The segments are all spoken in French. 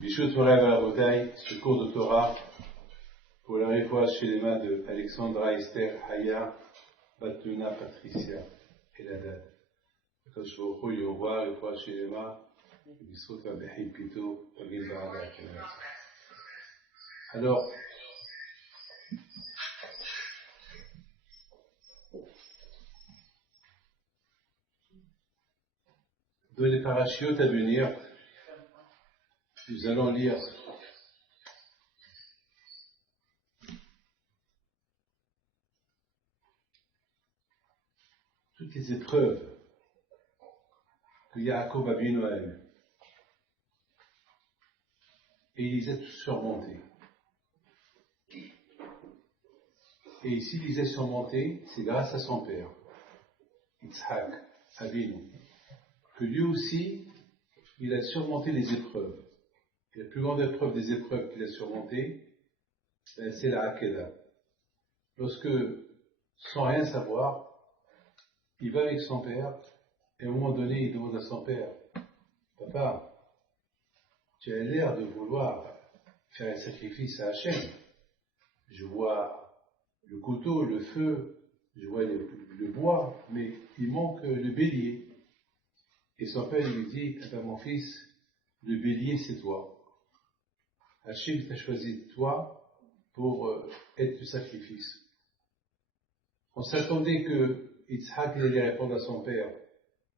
Bishut Torah Rabotai, ce cours de Torah pour la réfoua chez les mains de Alexandra Esther Haya, Batuna Patricia et Ladad. Quand je vous revois, on voit réfoua chez les mains, Bishut Rabbehi Pito, Agil Barada. Alors, dans les parachiotes à venir, nous allons lire toutes les épreuves que Yaakov Avinu a eues. Et il les a tous surmontées. Et s'il les a surmontées, c'est grâce à son père, Yitzhak Avinu, que lui aussi, il a surmonté les épreuves. Et la plus grande épreuve des épreuves qu'il a surmontées, c'est la Hakeda. Lorsque, sans rien savoir, il va avec son père, et à un moment donné, il demande à son père, « Papa, tu as l'air de vouloir faire un sacrifice à Hachem. Je vois le couteau, le feu, je vois le bois, mais il manque le bélier. » Et son père lui dit, « Mon fils, le bélier c'est toi. Hachem t'a choisi toi pour être le sacrifice. » On s'attendait que Yitzhak allait répondre à son père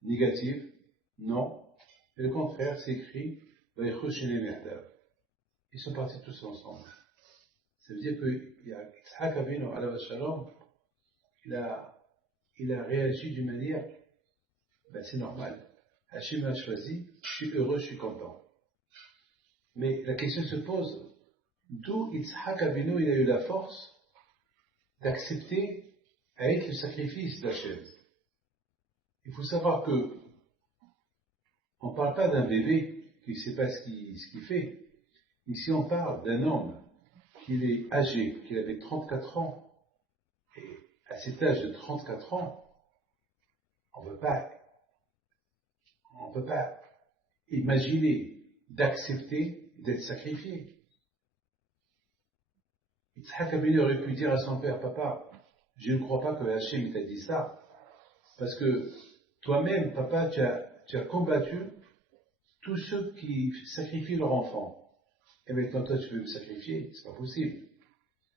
négatif. Non. Et le contraire, c'est écrit, ils sont partis tous ensemble. Ça veut dire que Yitzhak Avinu alayhi shalom, il a réagi d'une manière, c'est normal. Hachem m'a choisi, je suis heureux, je suis content. Mais la question se pose, d'où Yitzhak Avinu il a eu la force d'accepter à être le sacrifice d'Hachem. Il faut savoir que on ne parle pas d'un bébé qui ne sait pas ce qu'il fait. Ici on parle d'un homme qui est âgé, qui avait 34 ans. Et à cet âge de 34 ans, on ne peut pas imaginer d'accepter d'être sacrifié. Yitzhak Avinu aurait pu dire à son père, « Papa, je ne crois pas que Hachem t'a dit ça, parce que toi-même, papa, tu as combattu tous ceux qui sacrifient leur enfant. Et maintenant, toi, tu veux me sacrifier? C'est pas possible.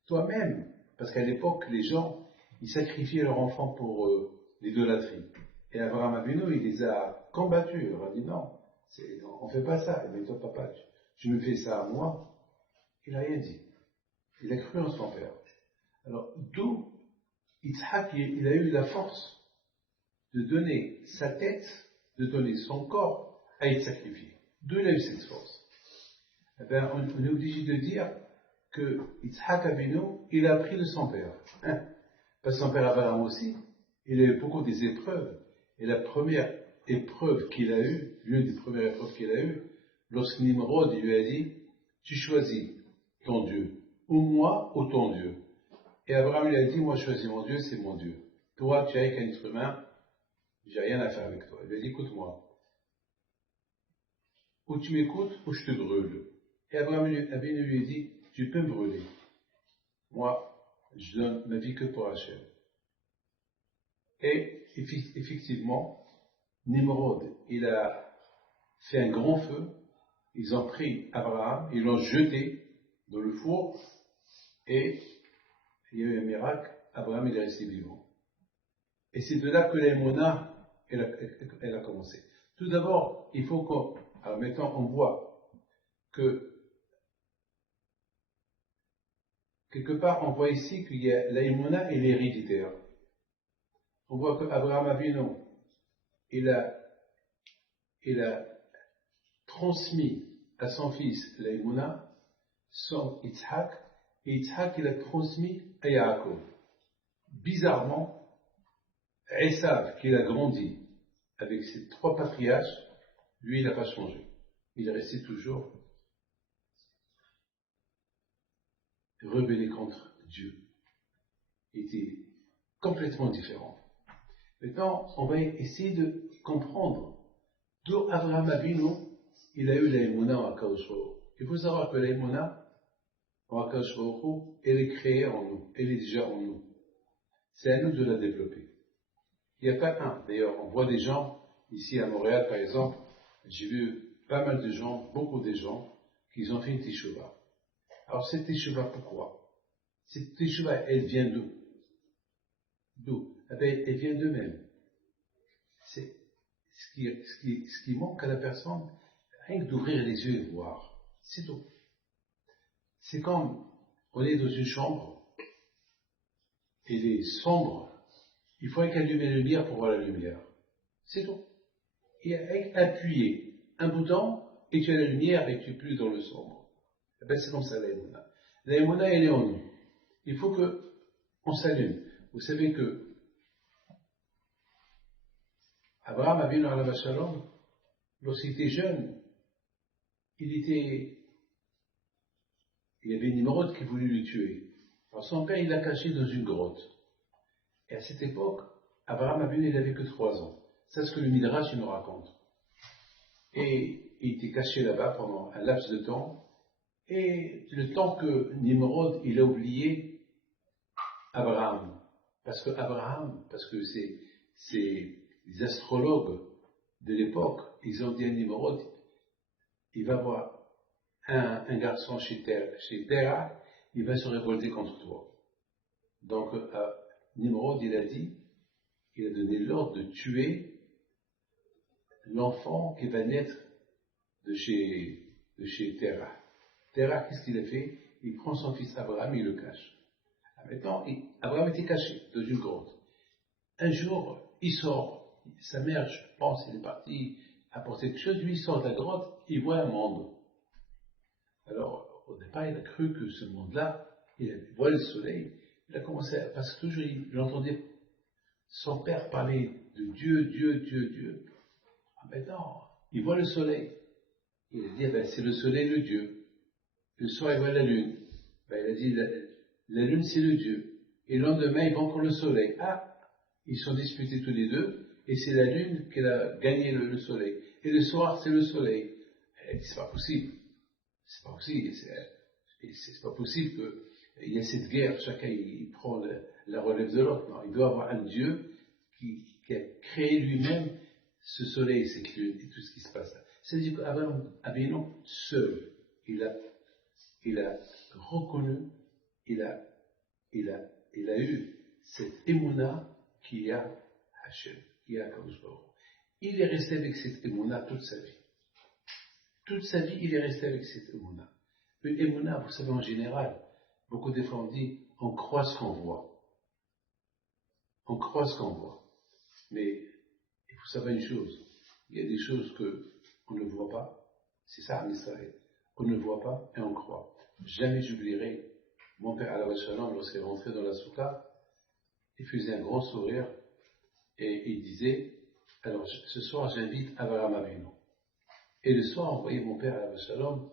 Toi-même, parce qu'à l'époque, les gens, ils sacrifiaient leur enfant pour l'idolâtrie. Et Abraham Avinu, il les a combattus. Il leur a dit, non, on ne fait pas ça. Et maintenant, papa, tu me fais ça à moi? Il n'a rien dit. Il a cru en son père. Alors, d'où Yitzhak, il a eu la force de donner sa tête, de donner son corps à être sacrifié. D'où il a eu cette force? On est obligé de dire que Yitzhak Avinu, il a appris de son père. Parce que son père Abraham aussi, il a eu beaucoup des épreuves. Et la première épreuve qu'il a eue, l'une des premières épreuves qu'il a eues, lorsque Nimrod lui a dit, tu choisis ton Dieu, ou moi, ou ton Dieu. Et Abraham lui a dit, moi je choisis mon Dieu, c'est mon Dieu. Toi, tu es qu'un être humain, j'ai rien à faire avec toi. Il lui a dit, écoute-moi. Ou tu m'écoutes, ou je te brûle. Et Abraham lui a dit, tu peux me brûler. Moi, je donne ma vie que pour Hachem. Et effectivement, Nimrod, il a fait un grand feu. Ils ont pris Abraham, ils l'ont jeté dans le four, et il y a eu un miracle, Abraham il est resté vivant. Et c'est de là que l'Emouna, elle a commencé. Tout d'abord, il faut alors maintenant on voit que quelque part on voit ici qu'il y a l'Emouna et l'héréditaire. On voit qu'Abraham Avinu, il a transmis à son fils l'Emouna, son Yitzhak, et Yitzhak il a transmis à Yaakov. Bizarrement, Esav, qui a grandi avec ses trois patriarches, lui, il n'a pas changé. Il est resté toujours rebellé contre Dieu. Il était complètement différent. Maintenant, on va essayer de comprendre D'où Abraham Avinu, il a eu la Emouna en Akadosh Baruch Hu. Il faut savoir que la Emouna en Akadosh Baruch Hu, elle est créée en nous, elle est déjà en nous. C'est à nous de la développer. Il n'y a pas un. D'ailleurs, on voit des gens, ici à Montréal par exemple, j'ai vu pas mal de gens, beaucoup de gens, qui ont fait une teshuva. Alors cette teshuva, pourquoi? Cette teshuva, elle vient d'où? D'où? Eh bien, elle vient d'eux-mêmes. C'est ce qui manque à la personne, rien que d'ouvrir les yeux et de voir. C'est tout. C'est comme, on est dans une chambre, elle est sombre, il faut allumer la lumière pour voir la lumière. C'est tout. Et appuyer un bouton, et tu as la lumière et tu es plus dans le sombre. Eh bien, c'est comme ça la Emouna. La Emouna, elle est en nous. Il faut qu'on s'allume. Vous savez que Abraham Avinu alav shalom, lorsqu'il était jeune, il y avait Nimrod qui voulut le tuer. Alors son père, il l'a caché dans une grotte. Et à cette époque, Abraham Avinu, il n'avait que 3 ans. C'est ce que le Midrash nous raconte. Et il était caché là-bas pendant un laps de temps. Et le temps que Nimrod, il a oublié Abraham. Parce que c'est les astrologues de l'époque, ils ont dit à Nimrod, il va avoir un garçon chez Terah, il va se révolter contre toi. Donc, Nimrod, il a donné l'ordre de tuer l'enfant qui va naître de chez Terah. Terah, qu'est-ce qu'il a fait? Il prend son fils Abraham et il le cache. Maintenant, Abraham était caché dans une grotte. Un jour, il sort. Sa mère, je pense, elle est partie apporter quelque chose. Lui, il sort de la grotte, il voit un monde. Alors, au départ, il a cru que ce monde-là, il voit le soleil. Il a commencé parce que toujours, il entendait son père parler de Dieu, Dieu, Dieu, Dieu. Maintenant, il voit le soleil. Il a dit, c'est le soleil, le Dieu. Le soir, il voit la lune. Il a dit, la lune, c'est le Dieu. Et le lendemain, ils vont pour le soleil. Ils sont disputés tous les deux, et c'est la lune qui a gagné le soleil. Et le soir, c'est le soleil. Elle dit, c'est pas possible. C'est pas possible. C'est pas possible qu'il y ait cette guerre. Chacun, il prend la relève de l'autre. Non, il doit y avoir un Dieu qui a créé lui-même ce soleil, cette lune, et tout ce qui se passe là. C'est-à-dire qu'Abraham Avinu, seul, il a reconnu, il a eu cette émouna qui a Hachem, qui a Kadosh Baruch Hu. Il est resté avec cette émouna toute sa vie. Toute sa vie, il est resté avec cette émouna. Une émouna, vous savez, en général, beaucoup de fois on dit, on croit ce qu'on voit. On croit ce qu'on voit. Mais il faut savoir une chose, il y a des choses qu'on ne voit pas. C'est ça en Israël. On ne voit pas et on croit. Jamais j'oublierai mon père alav shalom lorsqu'il est rentré dans la soukha, il faisait un grand sourire et il disait, alors ce soir j'invite Abraham Avinu. Et le soir on voyait mon père alav shalom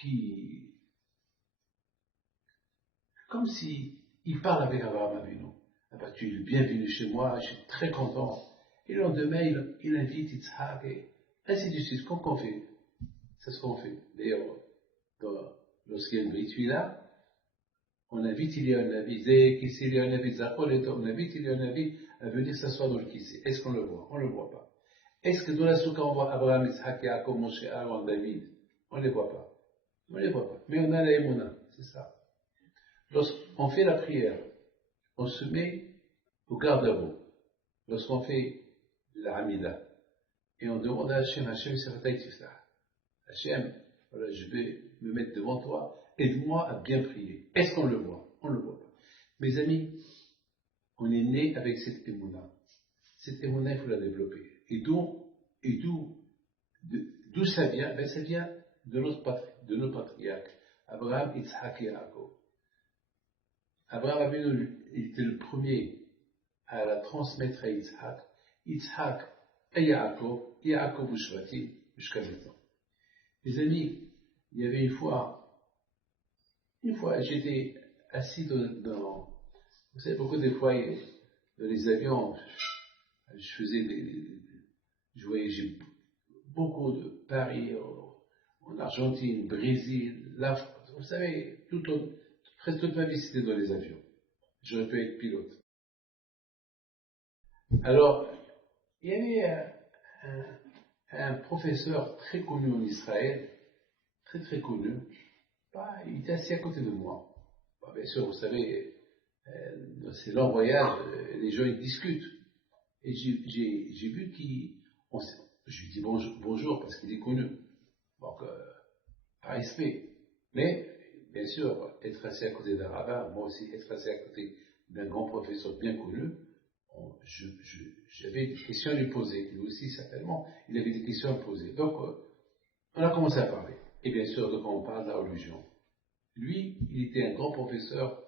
qui, comme si il parle avec Abraham Avinu. Ah bah, tu es le bienvenu chez moi, je suis très content. Et le lendemain il invite Yitzhak et ainsi de suite. Qu'est-ce qu'on fait? C'est ce qu'on fait. D'ailleurs, lorsqu'il y a une rituel là, on invite il y a un avis, il y a un avis, on invite il y a un avis à venir s'asseoir dans le kissé. Est-ce qu'on le voit? On ne le voit pas. Est-ce que dans la soukha on voit Abraham, Yitzhak, Yaakov, Moshe, Aaron, David? On ne les voit pas. On ne les voit pas. Mais on a la émouna, c'est ça. Lorsqu'on fait la prière, on se met au garde-à-vous. Lorsqu'on fait la Hamida, et on demande à Hachem, Hachem, Hachem, voilà, je vais me mettre devant toi, aide-moi à bien prier. Est-ce qu'on le voit? On ne le voit pas. Mes amis, on est né avec cette émouna. Cette émouna, il faut la développer. Et d'où ça vient? Ben, ça vient de nos patriarches, Abraham, Yitzhak et Yaakov. Abraham il était le premier à la transmettre à Yitzhak. Yitzhak à Yaakov, Yaakov Ushvati, jusqu'à maintenant. Mes amis, il y avait une fois, j'étais assis dans vous savez, beaucoup de fois, dans les avions, je voyageais beaucoup de Paris, en Argentine, Brésil, l'Afrique. Vous savez, presque toute ma vie c'était dans les avions. J'aurais pu être pilote. Alors, il y avait un professeur très connu en Israël, très très connu. Il était assis à côté de moi. Bien sûr, vous savez, c'est long voyage, les gens ils discutent. Et j'ai vu je lui dis bonjour parce qu'il est connu. Donc, par respect. Mais, bien sûr, être assis à côté d'un rabbin, moi aussi, être assis à côté d'un grand professeur bien connu, j'avais des questions à lui poser. Lui aussi, certainement, il avait des questions à me poser. Donc, on a commencé à parler. Et bien sûr, donc, on parle de la religion. Lui, il était un grand professeur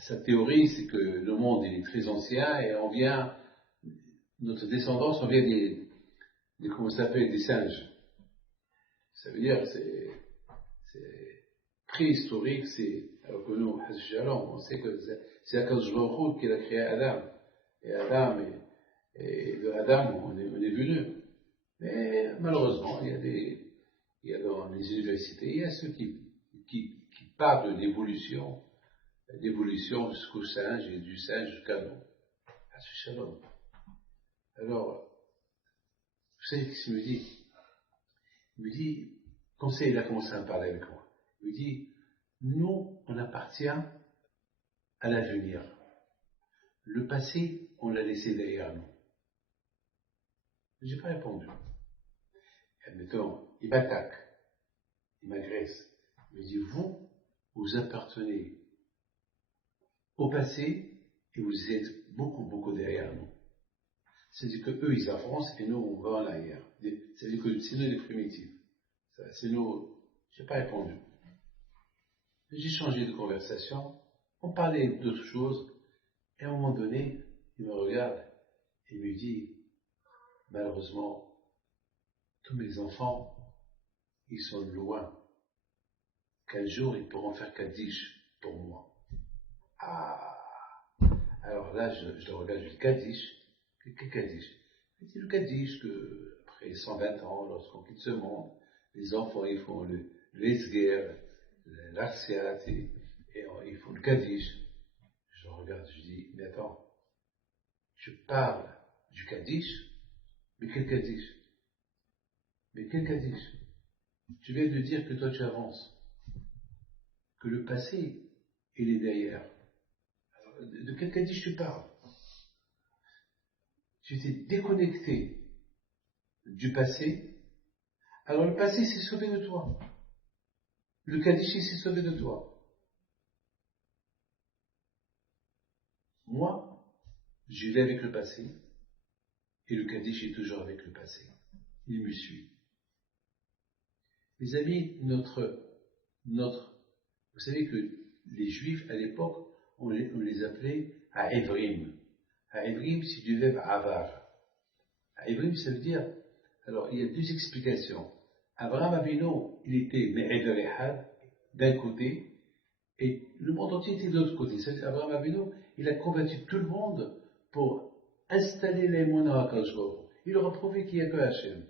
sa théorie, c'est que le monde est très ancien et notre descendance, on vient comment ça s'appelle, des singes. Ça veut dire que c'est préhistorique, alors que nous, on sait que c'est Akadosh Baruch Hu qui a créé Adam. Et Adam, et de Adam, on est venu. Mais malheureusement, il y a dans les universités, il y a ceux qui parlent de l'évolution jusqu'au singe et du singe jusqu'à nous. Shalom. Alors, vous savez ce qu'il me dit? Il me dit, comme ça, il a commencé à parler avec moi. Il me dit, nous, on appartient à l'avenir. Le passé, on l'a laissé derrière nous. Je n'ai pas répondu. Et maintenant, il m'attaque, il m'agresse. Il me dit, vous appartenez au passé et vous êtes beaucoup, beaucoup derrière nous. C'est-à-dire qu'eux, ils avancent et nous, on va en arrière. C'est-à-dire que c'est nous les primitifs. C'est nous. Je n'ai pas répondu. J'ai changé de conversation. On parlait d'autres choses. Et à un moment donné, il me regarde et me dit, malheureusement, tous mes enfants, ils sont loin. Qu'un jour, ils pourront faire Kaddish pour moi. Ah! Alors là, je le regarde, je dis Kaddish. Quel Kaddish? C'est le Kaddish que, après 120 ans, lorsqu'on quitte ce monde, les enfants, ils font le Esger, l'Arsiat, et ils font le Kaddish. Je regarde, je dis, mais attends, tu parles du Kaddish, mais quel Kaddish? Mais quel Kaddish? Tu viens de dire que toi tu avances, que le passé, il est derrière. Alors, de quel Kaddish tu parles? Tu t'es déconnecté du passé, alors le passé s'est sauvé de toi. Le Kaddish s'est sauvé de toi. Moi, je vais avec le passé, et le Kaddish est toujours avec le passé. Il me suit. Mes amis, vous savez que les Juifs, à l'époque, on les appelait à Evrim. À Evrim, c'est du verbe avar. À Evrim, ça veut dire, alors il y a deux explications. Abraham Avinu, il était Me'ever Ehad, d'un côté, et le monde entier était de l'autre côté. C'est-à-dire, Abraham Avinu, il a combattu tout le monde pour installer l'aïmouna à Akadosh Baruch Hu. Il leur a prouvé qu'il n'y a que Hachem.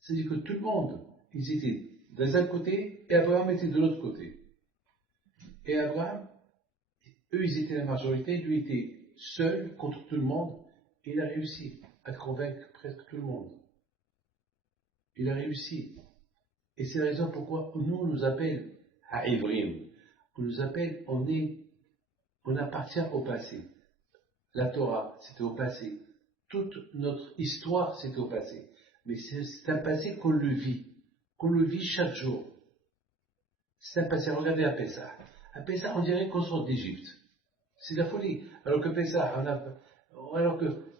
C'est-à-dire que tout le monde, ils étaient d'un côté, et Abraham était de l'autre côté. Et Abraham, eux, ils étaient la majorité, lui était seul contre tout le monde, et il a réussi à convaincre presque tout le monde. Il a réussi. Et c'est la raison pourquoi nous, on nous appelle à Evrim. On nous appelle, on appartient au passé. La Torah, c'était au passé. Toute notre histoire, c'était au passé. Mais c'est un passé qu'on le vit chaque jour. C'est un passé, regardez à Pessah. À Pessah, on dirait qu'on sort d'Égypte. C'est la folie. Alors que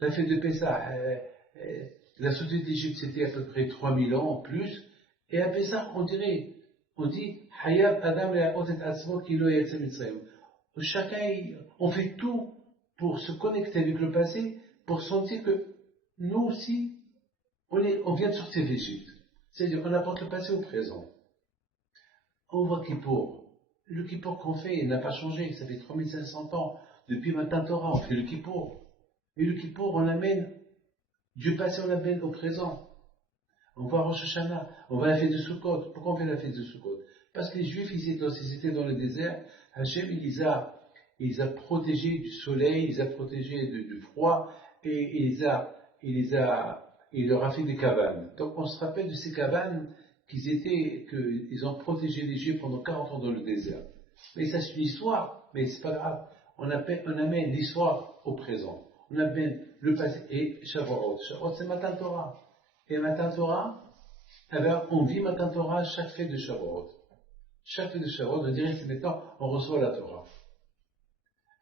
la fête de Pessah, la sortie d'Égypte, c'était à peu près 3000 ans en plus. Et à Pessah, on dit, Hayab Adam et Otet Asmo Kilo Yetze Mitzrayim. Chacun, on fait tout pour se connecter avec le passé, pour sentir que nous aussi, on vient de sortir d'Égypte. C'est-à-dire qu'on apporte le passé au présent. On voit Kippour. Le Kippour qu'on fait, il n'a pas changé. Ça fait 3500 ans. depuis Matan Torah, on fait le Kippour. Et le Kippour, on l'amène, Dieu passé, on l'amène au présent. On va à Rosh Hashanah, on va à la fête de Sukkot. Pourquoi on fait la fête de Sukkot? Parce que les Juifs, ils étaient dans le désert. Hachem, il les a protégés du soleil, il les a protégés du froid, et il leur a fait des cabanes. Donc on se rappelle de ces cabanes qu'ils ont protégé les Juifs pendant 40 ans dans le désert. Mais ça c'est une histoire, mais c'est pas grave. On amène l'histoire au présent. On amène le passé et Shavuot. Shavuot c'est Matan Torah. Et Matan Torah, eh bien, on vit Matan Torah chaque fête de Shavuot. Chaque fête de Shavuot, on dirait que maintenant on reçoit la Torah.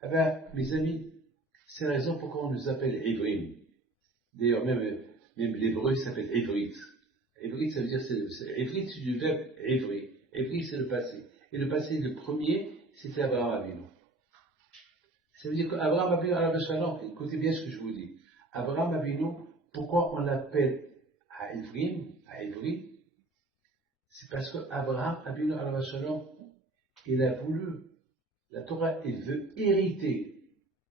Eh bien, mes amis, c'est la raison pourquoi on nous appelle Ivrim. D'ailleurs, même l'hébreu s'appelle Ivrit. Ivrit, ça veut dire, Ivrit, c'est du verbe Ivri. Ivri, c'est le passé. Et le passé, le premier, c'était Abraham Avinu. Ça veut dire qu'Abraham Avinu, alav shalom, écoutez bien ce que je vous dis. Abraham Avinu, pourquoi on l'appelle à Ivri, c'est parce qu'Abraham Avinu, alav shalom, il a voulu, la Torah, il veut hériter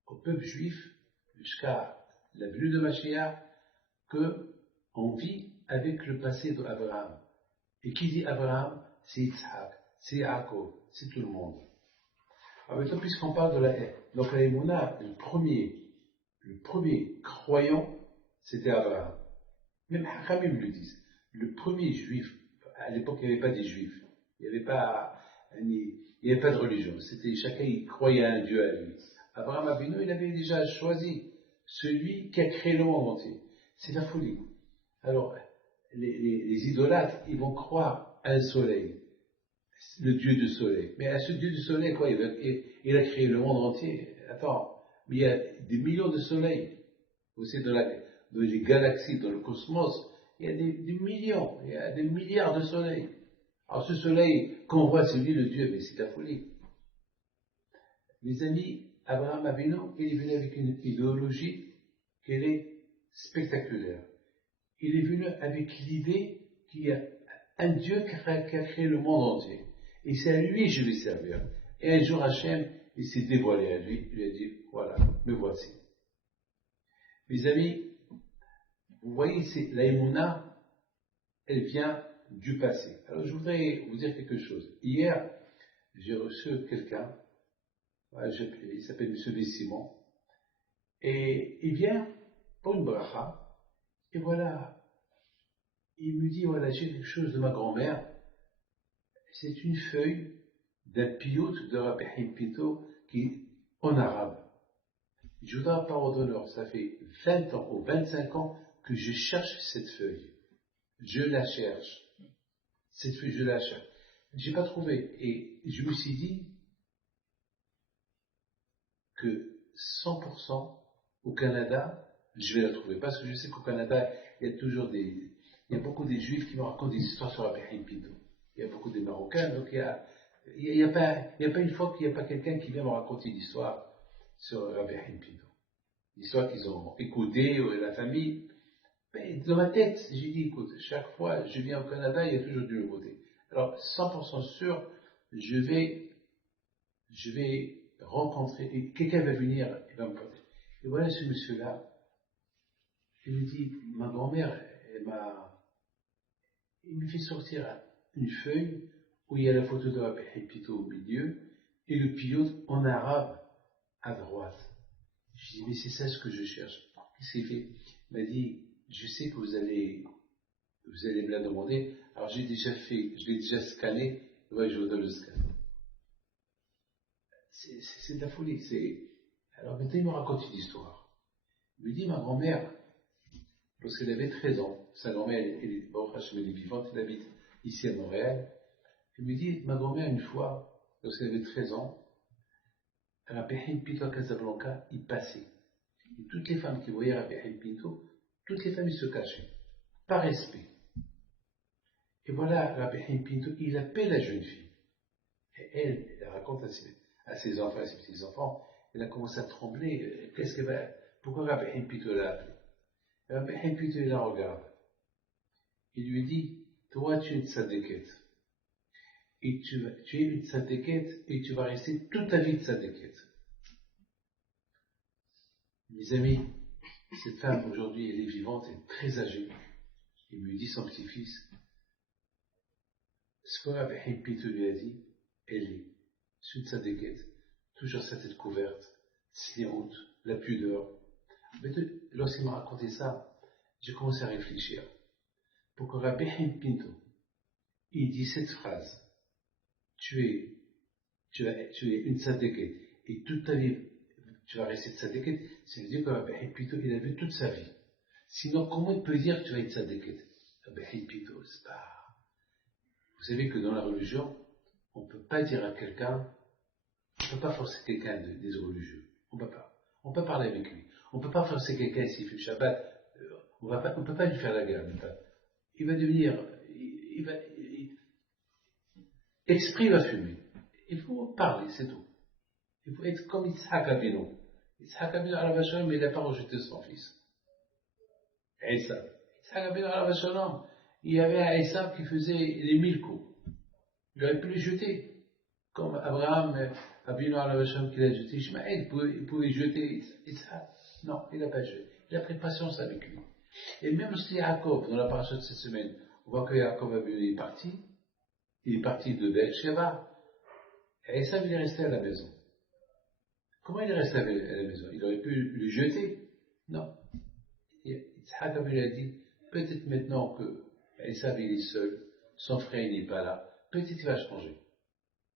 au peuple juif, jusqu'à la venue de Mashiach, qu'on vit avec le passé d'Abraham. Et qui dit Abraham, c'est Yitzhak, c'est Yaakov, c'est tout le monde. Alors maintenant, puisqu'on parle de la Emouna, le premier croyant, c'était Abraham. Même Hachamim le disent. Le premier juif, à l'époque, il n'y avait pas des juifs. Il n'y avait pas de religion. C'était chacun, il croyait à un Dieu à lui. Abraham Avinu, il avait déjà choisi celui qui a créé le monde entier. C'est la folie. Alors, les idolâtres, ils vont croire à un soleil, le Dieu du soleil. Mais à ce Dieu du soleil, quoi, il a créé le monde entier. Attends, mais il y a des millions de soleils. Aussi dans les galaxies, dans le cosmos, il y a des millions, il y a des milliards de soleils. Alors ce soleil qu'on voit, c'est lui le Dieu, mais c'est la folie. Mes amis, Abraham Avinu, il est venu avec une idéologie qui est spectaculaire. Il est venu avec l'idée qu'il y a un Dieu qui a créé le monde entier. Et c'est à lui que je vais servir. Et un jour, Hachem, il s'est dévoilé à lui. Il a dit, voilà, me voici. Mes amis, vous voyez, la Emouna, elle vient du passé. Alors, je voudrais vous dire quelque chose. Hier, j'ai reçu quelqu'un, il s'appelle M. Vessimon, et il vient pour une bracha, et voilà, il me dit, voilà, j'ai quelque chose de ma grand-mère, c'est une feuille d'un piyut de Rabbi Haim Pito qui est en arabe. Je voudrais la parole d'honneur, ça fait 20 ans ou 25 ans que je cherche cette feuille. Je la cherche. Cette feuille, je la cherche. Je n'ai pas trouvé. Et je me suis dit que 100% au Canada, je vais la trouver. Parce que je sais qu'au Canada, il y a beaucoup des Juifs qui me racontent des histoires sur Rabbi Haim Pito. Il y a beaucoup de Marocains, donc il n'y a pas une fois qu'il n'y a pas quelqu'un qui vient me raconter une histoire sur Rabbi Haim Pito. L'histoire qu'ils ont écoutée, la famille. Mais dans ma tête, j'ai dit, écoute, chaque fois que je viens au Canada, il y a toujours du nouveauté. Alors, 100% sûr, je vais rencontrer, et quelqu'un va venir, il va me parler. Et voilà ce monsieur-là, il me dit, ma grand-mère, il me fait sortir une feuille où il y a la photo de Rabbi Haim Pito au milieu, et le pilote en arabe à droite. Je dis, mais c'est ça ce que je cherche. Qu'est-ce qu'il fait? Il m'a dit, je sais que vous allez me la demander, alors je l'ai déjà scanné, ouais, je vous donne le scan. C'est de la folie, Alors maintenant il me raconte une histoire. Il me dit, ma grand-mère, lorsqu'elle avait 13 ans, sa grand-mère, elle est vivante, elle habite ici à Montréal, il me dit, ma grand-mère, une fois, lorsqu'elle avait 13 ans, Rabbi Haim Pito à Casablanca, il passait. Et toutes les femmes qui voyaient Rabbi Haim Pito, toutes les femmes, ils se cachaient, par respect. Et voilà, Rabbi Haim Pito, il appelle la jeune fille. Et elle raconte à ses enfants, à ses petits-enfants, elle a commencé à trembler. Pourquoi Rabbi Haim Pito l'a appelé? Rabbi Haim Pito, il la regarde. Il lui dit, toi, tu es une tzadékette. Et tu es une tzadékette et tu vas rester toute ta vie tzadékette. Mes amis, cette femme aujourd'hui, elle est vivante, elle est très âgée. Il me dit son petit-fils, ce que Rabbi Haïm Pinto lui a dit, elle est sur sa déquête, toujours sa tête couverte, sliroute, la pudeur. Mais lorsqu'il m'a raconté ça, j'ai commencé à réfléchir. Pour que Rabbi Haïm Pinto, il dit cette phrase, tu es une tzadékette, et toute ta vie, tu vas rester tzadékette, ça veut dire que Rabbi Haïm Pinto, il a vu toute sa vie. Sinon, comment il peut dire que tu vas être tzadékette? Rabbi Haïm Pinto, c'est pas... Vous savez que dans la religion, on ne peut pas dire à quelqu'un, on ne peut pas forcer quelqu'un des religieux. On ne peut pas. On peut parler avec lui. On ne peut pas forcer quelqu'un s'il fait le Shabbat. On ne peut pas lui faire la guerre. Il va devenir, esprit va fumer. Il faut parler, c'est tout. Il faut être comme Yitzhak Avinu. Yitzhak Avinu alav hashalom, il n'a pas rejeté son fils. Esav. Yitzhak Avinu alav hashalom, il y avait un Esav qui faisait les 1000 coups. Il aurait pu les jeter. Comme Abraham, Avinu alav hashalom, qu'il a jeté Ishmaël, il pouvait jeter Yitzhak. Non, il n'a pas jeté. Il a pris patience avec lui. Et même si Yaakov, dans la paracha de cette semaine, on voit que Yaakov est parti. Il est parti de Beersheba. Et Esav, il est resté à la maison. Comment il est resté à la maison? Il aurait pu le jeter. Non. Yitzhak Avinu a dit, peut-être maintenant que Esav il est seul, son frère il n'est pas là, peut-être il va changer.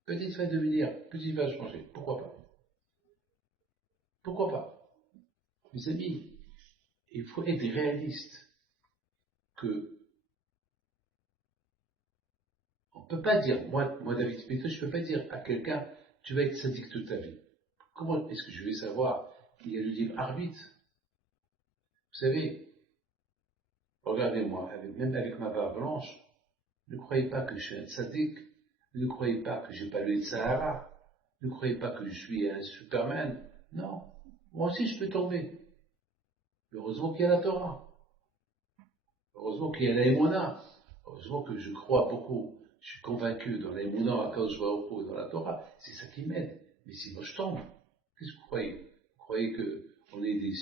Peut-être il va devenir, peut-être il va changer. Pourquoi pas? Pourquoi pas? Mes amis, il faut être réaliste. Que on ne peut pas dire, moi David Pinto, je ne peux pas dire à quelqu'un, tu vas être sadique toute ta vie. Comment est-ce que je vais savoir? Il y a le livre Arbitre. Vous savez, regardez-moi, même avec ma barbe blanche, ne croyez pas que je suis un sadique, ne croyez pas que je n'ai pas le Sahara, ne croyez pas que je suis un Superman. Non, moi aussi je peux tomber. Heureusement qu'il y a la Torah. Heureusement qu'il y a la Emouna. Heureusement que je crois beaucoup. Je suis convaincu dans la Emouna, à cause je vois au dans la Torah. C'est ça qui m'aide. Mais si moi je tombe, qu'est-ce que vous croyez? Vous croyez qu'on est des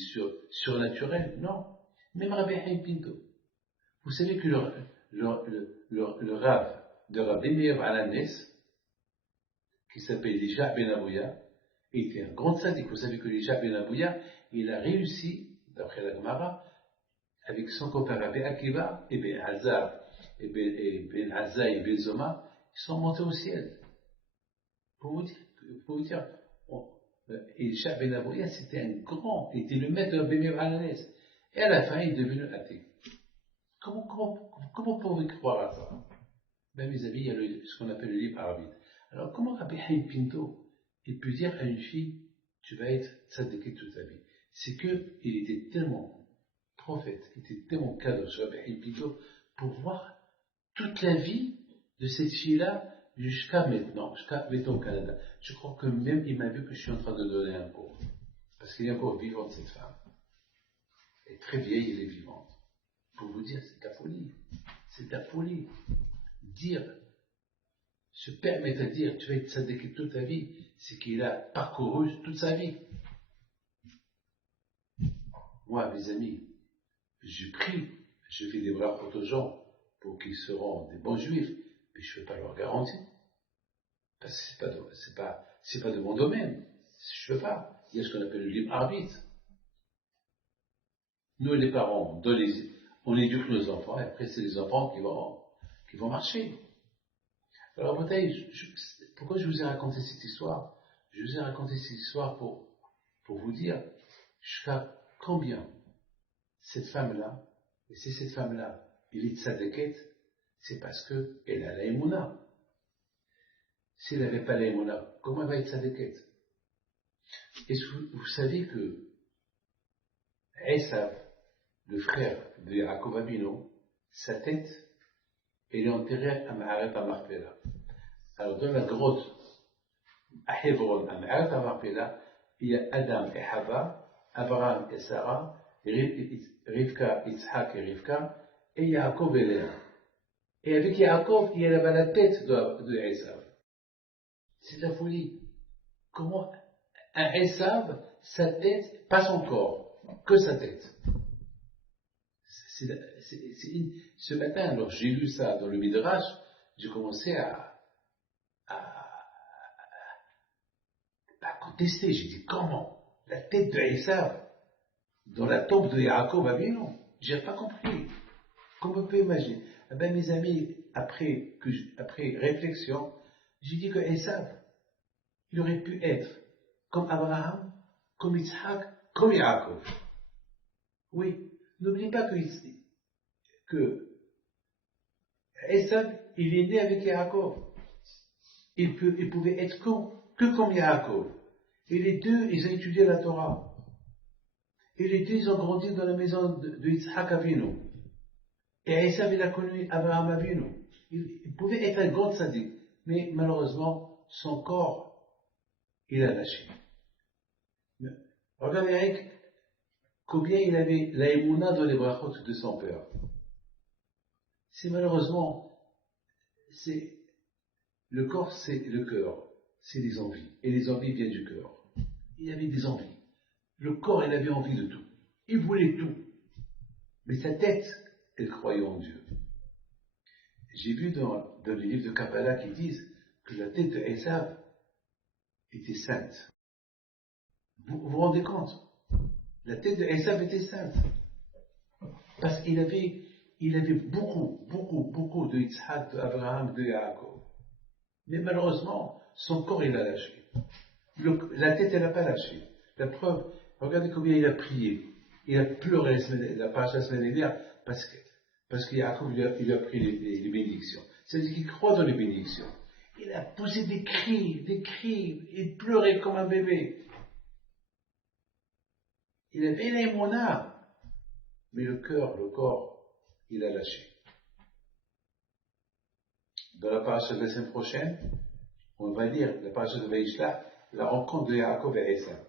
surnaturels? Non. Même Rabbi Haïm Pinto. Vous savez que le Rav de Rabbi Meir Alanes, qui s'appelle Elisha Ben Abouya, était un grand sadique. Vous savez que Elisha Ben Abouya, il a réussi, d'après la Gemara, avec son copain Rabbi Akiva et Ben Hazar et Ben Hazza et Ben Zoma, ils sont montés au ciel. Pour vous dire, Elisha Ben Abouya, c'était un grand, il était le maître de Rabbi Meir Alanes. Et à la fin, il est devenu athée. Comment pouvez-vous croire à ça? Ben, mes amis, il y a ce qu'on appelle le libre arbitre. Alors, comment Rabbi Haïm Pinto, il peut dire à une fille, tu vas être tzadékette toute ta vie? C'est qu'il était tellement prophète, il était tellement cadeau sur Rabbi Haïm Pinto, pour voir toute la vie de cette fille-là jusqu'à maintenant au Canada. Je crois que même il m'a vu que je suis en train de donner un cours. Parce qu'il est encore vivante, cette femme. Elle est très vieille, elle est vivante. Pour vous dire, c'est de la folie. C'est de la folie. Dire, se permettre de dire, tu vas être tzadékette toute ta vie, c'est qu'il a parcouru toute sa vie. Moi, mes amis, je prie, je fais des braves aux gens pour qu'ils seront des bons juifs, mais je ne fais pas leur garantie. Parce que c'est pas de mon domaine. Je ne peux pas. Il y a ce qu'on appelle le libre arbitre. Nous, les parents, on éduque nos enfants, et après, c'est les enfants qui vont marcher. Alors, pourquoi je vous ai raconté cette histoire? Je vous ai raconté cette histoire pour vous dire jusqu'à combien cette femme-là, et c'est cette femme-là, elle est tzadékette, c'est parce qu'elle a la émouna. Si elle n'avait pas la émouna, comment elle va être tzadékette? Est-ce que vous savez que Esav, le frère de Yaakov Avinu, sa tête, elle est enterrée à Ma'aret HaMarpela. Alors, dans la grotte à Hebron, à Ma'aret HaMarpela, il y a Adam et Hava, Abraham et Sarah, Rivka, Yitzhak et Rivka, et Yaakov et Léa. Et avec Yaakov, il y a la tête de Esav. C'est de la folie. Comment un Esav, sa tête, pas son corps, que sa tête. Ce matin, alors j'ai lu ça dans le Midrash, j'ai commencé à contester. J'ai dit, comment la tête de Esav dans la tombe de Yaakov Avinu? J'ai pas compris. Comment on peut imaginer? Eh ben, mes amis, après réflexion, j'ai dit que Esav, il aurait pu être comme Abraham, comme Yitzhak, comme Yaakov. Oui, n'oubliez pas que Esav, il est né avec Yaakov. Il pouvait être que comme Yaakov. Et les deux, ils ont étudié la Torah. Et les deux, ils ont grandi dans la maison de Yitzhak Avinu. Et Esav, il a connu Abraham Avinu. Il pouvait être un grand sadique. Mais malheureusement, son corps, il a lâché. Regardez Eric, combien il avait la émouna dans les brachot de son père. C'est malheureusement, le corps, c'est le cœur. C'est les envies. Et les envies viennent du cœur. Il avait des envies. Le corps, il avait envie de tout. Il voulait tout. Mais sa tête, elle croyait en Dieu. J'ai vu dans les livres de Kabbalah qui disent que la tête de Esav était sainte. Vous vous rendez compte? La tête de Esav était sainte. Parce qu'il avait beaucoup de Yitzhak, d'Abraham, de Yaakov. Mais malheureusement, son corps, il a lâché. La tête, elle n'a pas lâché. La preuve, regardez combien il a prié. Il a pleuré la paracha la semaine dernière parce que Yaakov il a pris les bénédictions. C'est-à-dire qu'il croit dans les bénédictions. Il a poussé des cris, il pleurait comme un bébé. Il avait l'émona, mais le corps, il a lâché. Dans la paracha de la semaine prochaine, on va lire la paracha de Vaïshla, la rencontre de Yaakov et Esav.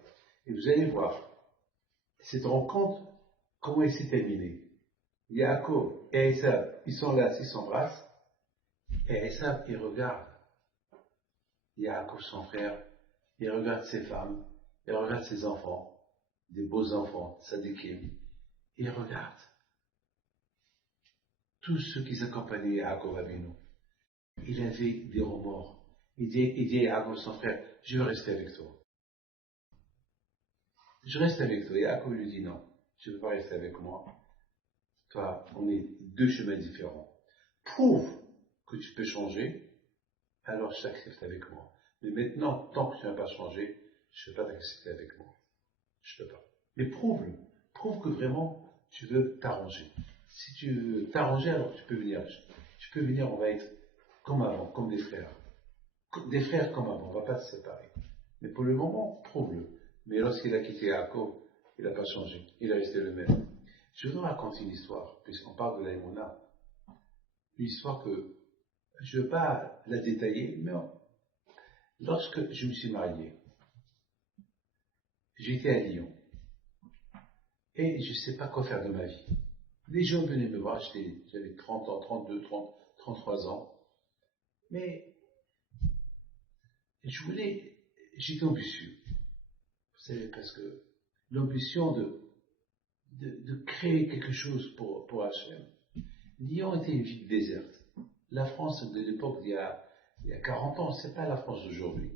Et vous allez voir, cette rencontre, comment elle s'est terminée. Yaakov et Esav, ils sont là, ils s'embrassent, et Esav, il regarde Yaakov, son frère, il regarde ses femmes, il regarde ses enfants, des beaux enfants, Sadikim, et il regarde tous ceux qui accompagnaient Yaakov Avinu. Il avait des remords. Il dit à Yaakov, son frère, je veux rester avec toi. Je reste avec toi. Et Yaakov lui dit non, je ne veux pas rester avec moi. Toi, on est deux chemins différents. Prouve que tu peux changer, alors je t'accepte avec moi. Mais maintenant, tant que tu n'as pas changé, je ne peux pas t'accepter avec moi. Je ne peux pas. Mais prouve-le. Prouve que vraiment, tu veux t'arranger. Si tu veux t'arranger, alors tu peux venir. Tu peux venir, on va être comme avant, comme des frères. Des frères comme avant, on ne va pas se séparer. Mais pour le moment, prouve-le. Mais lorsqu'il a quitté Yaakov, il n'a pas changé. Il est resté le même. Je vous raconte une histoire, puisqu'on parle de la Emouna. Une histoire que je ne veux pas la détailler, mais lorsque je me suis marié, j'étais à Lyon. Et je ne sais pas quoi faire de ma vie. Les gens venaient me voir, j'avais 30 ans, 32, 30, 33 ans. Mais j'étais ambitieux. Vous savez, parce que l'ambition de créer quelque chose pour Hachem. Lyon était une ville déserte. La France de l'époque, il y a 40 ans, c'est pas la France d'aujourd'hui.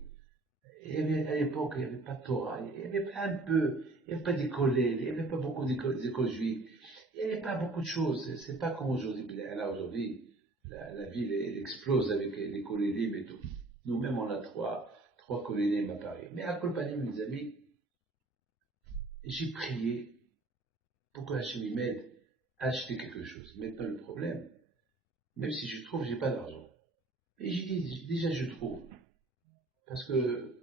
À l'époque, il n'y avait pas de Torah, il n'y avait pas il n'y avait pas d'école, il n'y avait pas beaucoup d'écoles juives, il n'y avait pas beaucoup de choses. C'est pas comme aujourd'hui. Là, aujourd'hui, la ville, elle explose avec les collègues et tout. Nous-mêmes, on a trois collègues à Paris. Mais à Colpanim, mes amis, j'ai prié pour que Hachem m'aide à acheter quelque chose. Maintenant, le problème, même si je trouve, j'ai pas d'argent. Et j'ai dit, déjà, je trouve. Parce que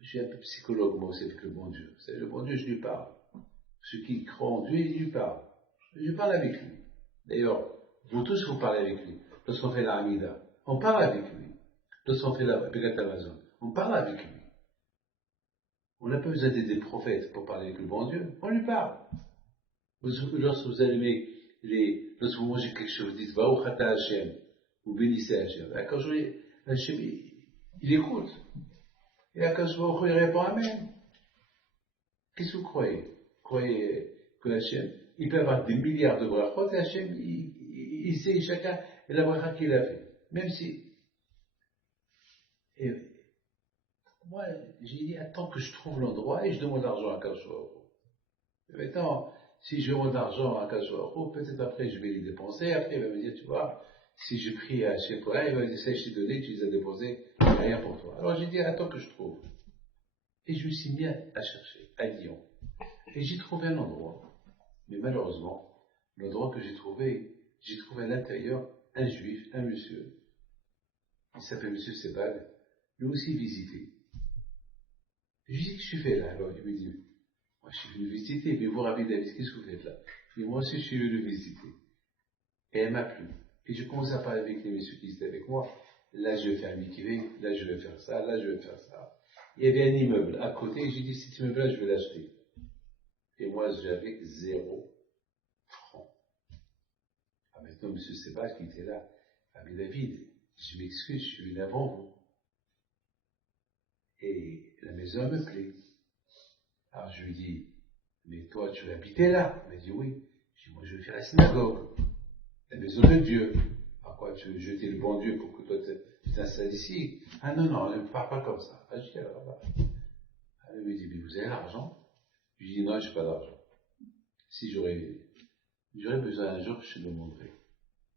je suis un peu psychologue, moi aussi, avec le bon Dieu. Vous savez, le bon Dieu, je lui parle. Ceux qui croient en Dieu, il lui parle. Je parle avec lui. D'ailleurs, vous tous, vous parlez avec lui. Lorsqu'on fait la Hamida, on parle avec lui. Lorsqu'on fait la Begat Amazon, on parle avec lui. On n'a pas besoin d'être des prophètes pour parler avec le bon Dieu. On lui parle. Lorsque vous allumez lorsque vous mangez quelque chose, vous dites, Baruch Ata Hashem, vous bénissez Hashem. Quand je dis, Hashem, il écoute. Et là, quand je vois, il répond Amen. Qu'est-ce que vous croyez? Vous croyez que Hachem, il peut avoir des milliards de brachot, et Hachem, il sait chacun la bracha qu'il a fait. Même si. Et moi, j'ai dit, attends que je trouve l'endroit et je demande l'argent à Kadosh Baruch Hu. Maintenant, si je demande l'argent à Kadosh Baruch Hu, peut-être après je vais les dépenser, après il va me dire, tu vois, si j'ai pris à Hachem pour rien, il va me dire, ça je t'ai donné, tu les as déposés, il n'y a rien pour toi. Alors j'ai dit, attends que je trouve. Et je me suis mis à chercher, à Lyon. Et j'ai trouvé un endroit. Mais malheureusement, l'endroit que j'ai trouvé à l'intérieur un juif, un monsieur, il s'appelle monsieur Sebag, lui aussi visité. Je lui dis, qu'est-ce que tu fais là? Alors il me dit, moi je suis venu visiter, mais vous, Rabbi David, qu'est-ce que vous faites là? Je dis, moi aussi je suis venu visiter. Et elle m'a plu. Et je commence à parler avec les messieurs qui étaient avec moi. Là je vais faire un mikvé, là je vais faire ça, là je vais faire ça. Il y avait un immeuble à côté, et j'ai dit, cet immeuble-là, je vais l'acheter. Et moi j'avais 0 franc. Ah, maintenant, M. Sebag qui était là, ah mais David, je m'excuse, je suis venu avant vous. Et la maison me plaît. Alors je lui dis, mais toi tu habitais là? Il m'a dit oui. Je dis, moi je vais faire la synagogue, la maison de Dieu. Alors quoi, tu veux jeter le bon Dieu pour que toi tu t'installes ici? Ah non, non, ne parle pas comme ça. Ah je dis alors là-bas. Elle me dit, mais vous avez l'argent? Je lui dis, non, je n'ai pas d'argent. Si j'aurais besoin un jour, je te demanderai.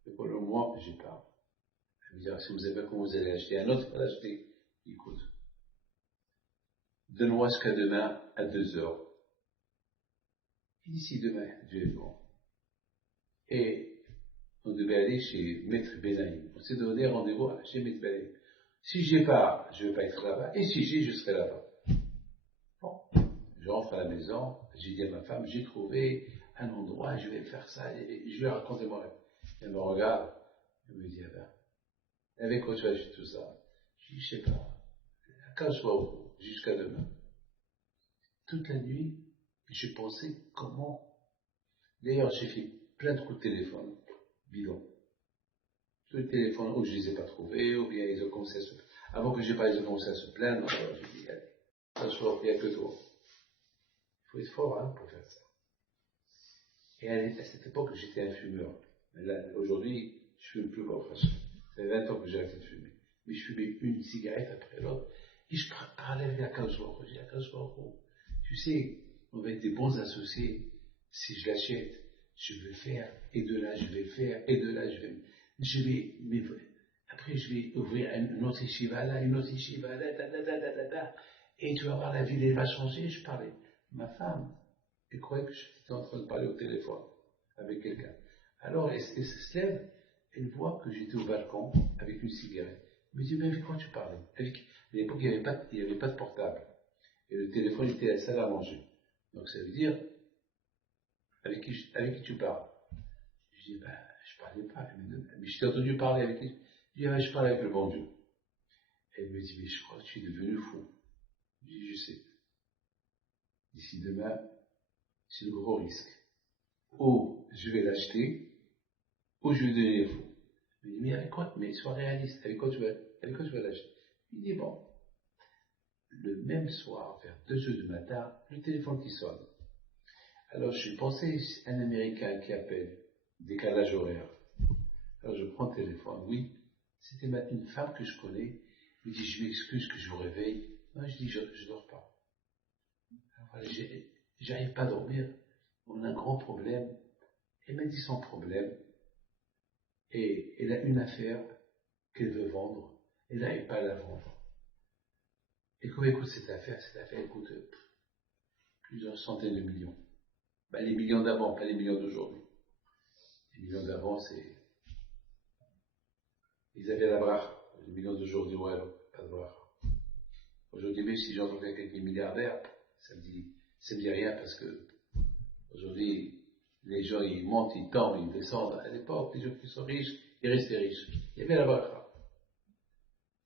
Mais pour le moment, j'ai pas. Elle me dit, si vous avez pas comment vous allez acheter un autre, l'acheter. Écoute, donne-moi jusqu'à demain à 2 heures. Et d'ici demain, Dieu est bon. Et on devait aller chez Maître Benaïm. On s'est donné rendez-vous chez Maître Benaïm. Si j'ai pas, je ne vais pas être là-bas. Et si j'ai, je serai là-bas. Bon. Je rentre à la maison. J'ai dit à ma femme, j'ai trouvé un endroit, je vais faire ça. Et je lui ai raconté mon rêve. Elle me regarde. Elle me dit, ah ben, avec quoi tu as fait tout ça? Je dis, je sais pas. Quand je sois jusqu'à demain. Toute la nuit, je pensais comment. D'ailleurs, j'ai fait plein de coups de téléphone, bidon. Tous les téléphones où je ne les ai pas trouvés, ou bien ils ont commencé à se plaindre. Avant que j'ai pas, ils ont commencé à se plaindre, alors j'ai dit, allez, ça se voit, il n'y a que toi. Il faut être fort, hein, pour faire ça. Et à cette époque, j'étais un fumeur. Là, aujourd'hui, je ne fume plus, enfin, ça fait 20 ans que j'ai arrêté de fumer. Mais je fumais une cigarette après l'autre, et je parlais avec la Kadosh-Baruch Hu. Je dis, la Kadosh-Baruch Hu, tu sais, on va être des bons associés. Si je l'achète, je vais le faire, et de là, je vais le faire, et de là, mais après, je vais ouvrir une autre yeshiva là, une autre yeshiva là, et tu vas voir, la vie, elle va changer. Je parlais. Ma femme, elle croyait que j'étais en train de parler au téléphone avec quelqu'un. Alors, elle se lève, elle voit que j'étais au balcon avec une cigarette. Elle me dit, mais avec quoi tu parlais? À l'époque, il n'y avait pas de portable. Et le téléphone était à la salle à manger. Donc, ça veut dire, avec qui tu parles? Je dis, ben, je parlais pas. Mais je t'ai entendu parler avec qui? Je dis, je parle avec le bon Dieu. Elle me dit, mais je crois que tu es devenu fou. Je dis, je sais. D'ici demain, c'est le gros risque. Ou je vais l'acheter, ou je vais donner les faux. Il me dit, mais avec quoi? Mais sois réaliste. Avec quoi tu vas l'acheter? Il dit, bon. Le même soir, vers 2 heures du matin, le téléphone qui sonne. Alors, je pensais à un Américain qui appelle, décalage horaire. Alors, je prends le téléphone. Oui, c'était une femme que je connais. Elle me dit, je m'excuse que je vous réveille. Non, je dis, je dors pas. Alors, j'arrive pas à dormir. On a un grand problème. Elle m'a dit son problème. Et elle a une affaire qu'elle veut vendre. Elle n'arrive pas à la vendre. Et comment coûte cette affaire? Cette affaire coûte plusieurs centaines de millions. Ben, les millions d'avant, pas les millions d'aujourd'hui. Les millions d'avant, c'est... Ils avaient la brache. Les millions d'aujourd'hui, ouais, pas de brache. Aujourd'hui, même si j'entends quelqu'un qui est milliardaire, ça me dit rien parce que aujourd'hui, les gens, ils montent, ils tombent, ils descendent. À l'époque, les gens qui sont riches, ils restaient riches. Il y avait la brache.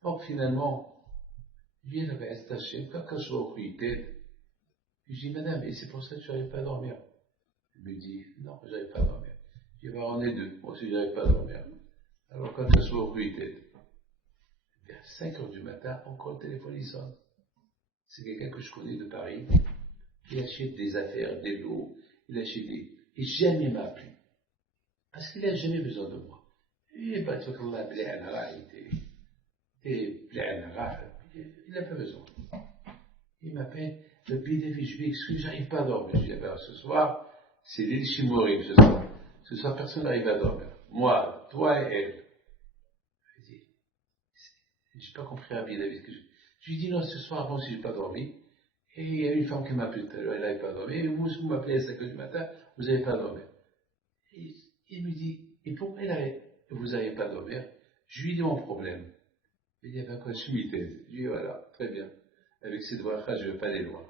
Donc, finalement, je viens avec un staché, quand je vois au tête, je dis, madame, et c'est pour ça que tu n'arrives pas à dormir? Elle me dit, non, je n'arrive pas à dormir. Je dis, bah, on est deux. Moi aussi, je n'arrive pas à dormir. Alors, quand je suis au tête, à 5 heures du matin, encore le téléphone il sonne. C'est quelqu'un que je connais de Paris. Il achète des affaires, des lots, il achète des... Et jamais m'a appelé. Parce qu'il n'a jamais besoin de moi. Et bah, tu vois, il n'a pas besoin. Il m'appelle, le David, je m'excuse, j'arrive pas à dormir. Je dis, ben, ce soir, c'est l'île Chimorim, ce soir. Ce soir, personne n'arrive à dormir. Moi, toi et elle. Je dis, j'ai pas compris Rabbi David. Je lui dis, non, ce soir, moi aussi, j'ai pas dormi. Et il y a une femme qui m'appelle tout à l'heure, elle n'avait pas dormi. Et vous m'appelez à 5 heures du matin, vous n'avez pas dormi. Et il me dit, et pourquoi vous n'avez pas dormi? Je lui dis mon problème. Il dit, ben quoi, je suis Je lui dis, voilà, très bien. Avec cette voix-là, je ne vais pas aller loin.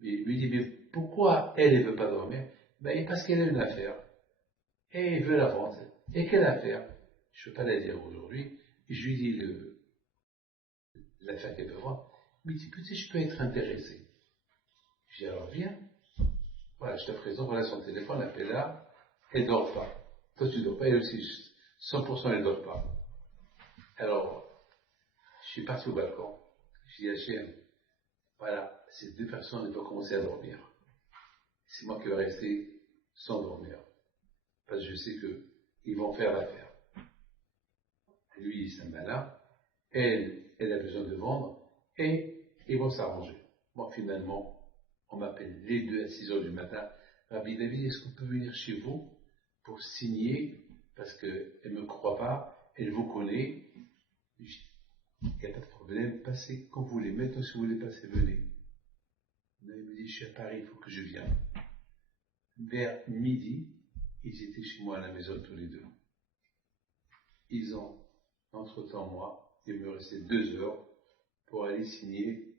Il me dit, mais pourquoi elle ne veut pas dormir? Ben, parce qu'elle a une affaire. Et elle veut la vendre. Et quelle affaire? Je ne peux pas la dire aujourd'hui. Et je lui dis l'affaire qu'elle veut vendre. Il me dit, peut-être je peux être intéressé. Je dis, alors viens. Voilà, je te présente, voilà son téléphone, appelle-la. Elle ne dort pas. Toi, tu ne dors pas, elle aussi, 100% elle ne dort pas. Alors, je suis parti au balcon. Je dis à Hachem, voilà, ces deux personnes elles doivent commencer à dormir. C'est moi qui vais rester sans dormir. Parce que je sais qu'ils vont faire l'affaire. Lui, c'est un malin. Elle a besoin de vendre. Et ils vont s'arranger. Moi, finalement, on m'appelle les deux à 6 heures du matin. Rabbi David, est-ce qu'on peut venir chez vous pour signer? Parce qu'elle ne me croit pas, elle vous connaît. Il n'y a pas de problème, passez quand vous voulez. Maintenant, si vous voulez passer, venez. Mais il me dit, je suis à Paris, il faut que je vienne. Vers midi, ils étaient chez moi à la maison tous les deux. Ils ont, entre-temps, moi, il me restait 2 heures pour aller signer,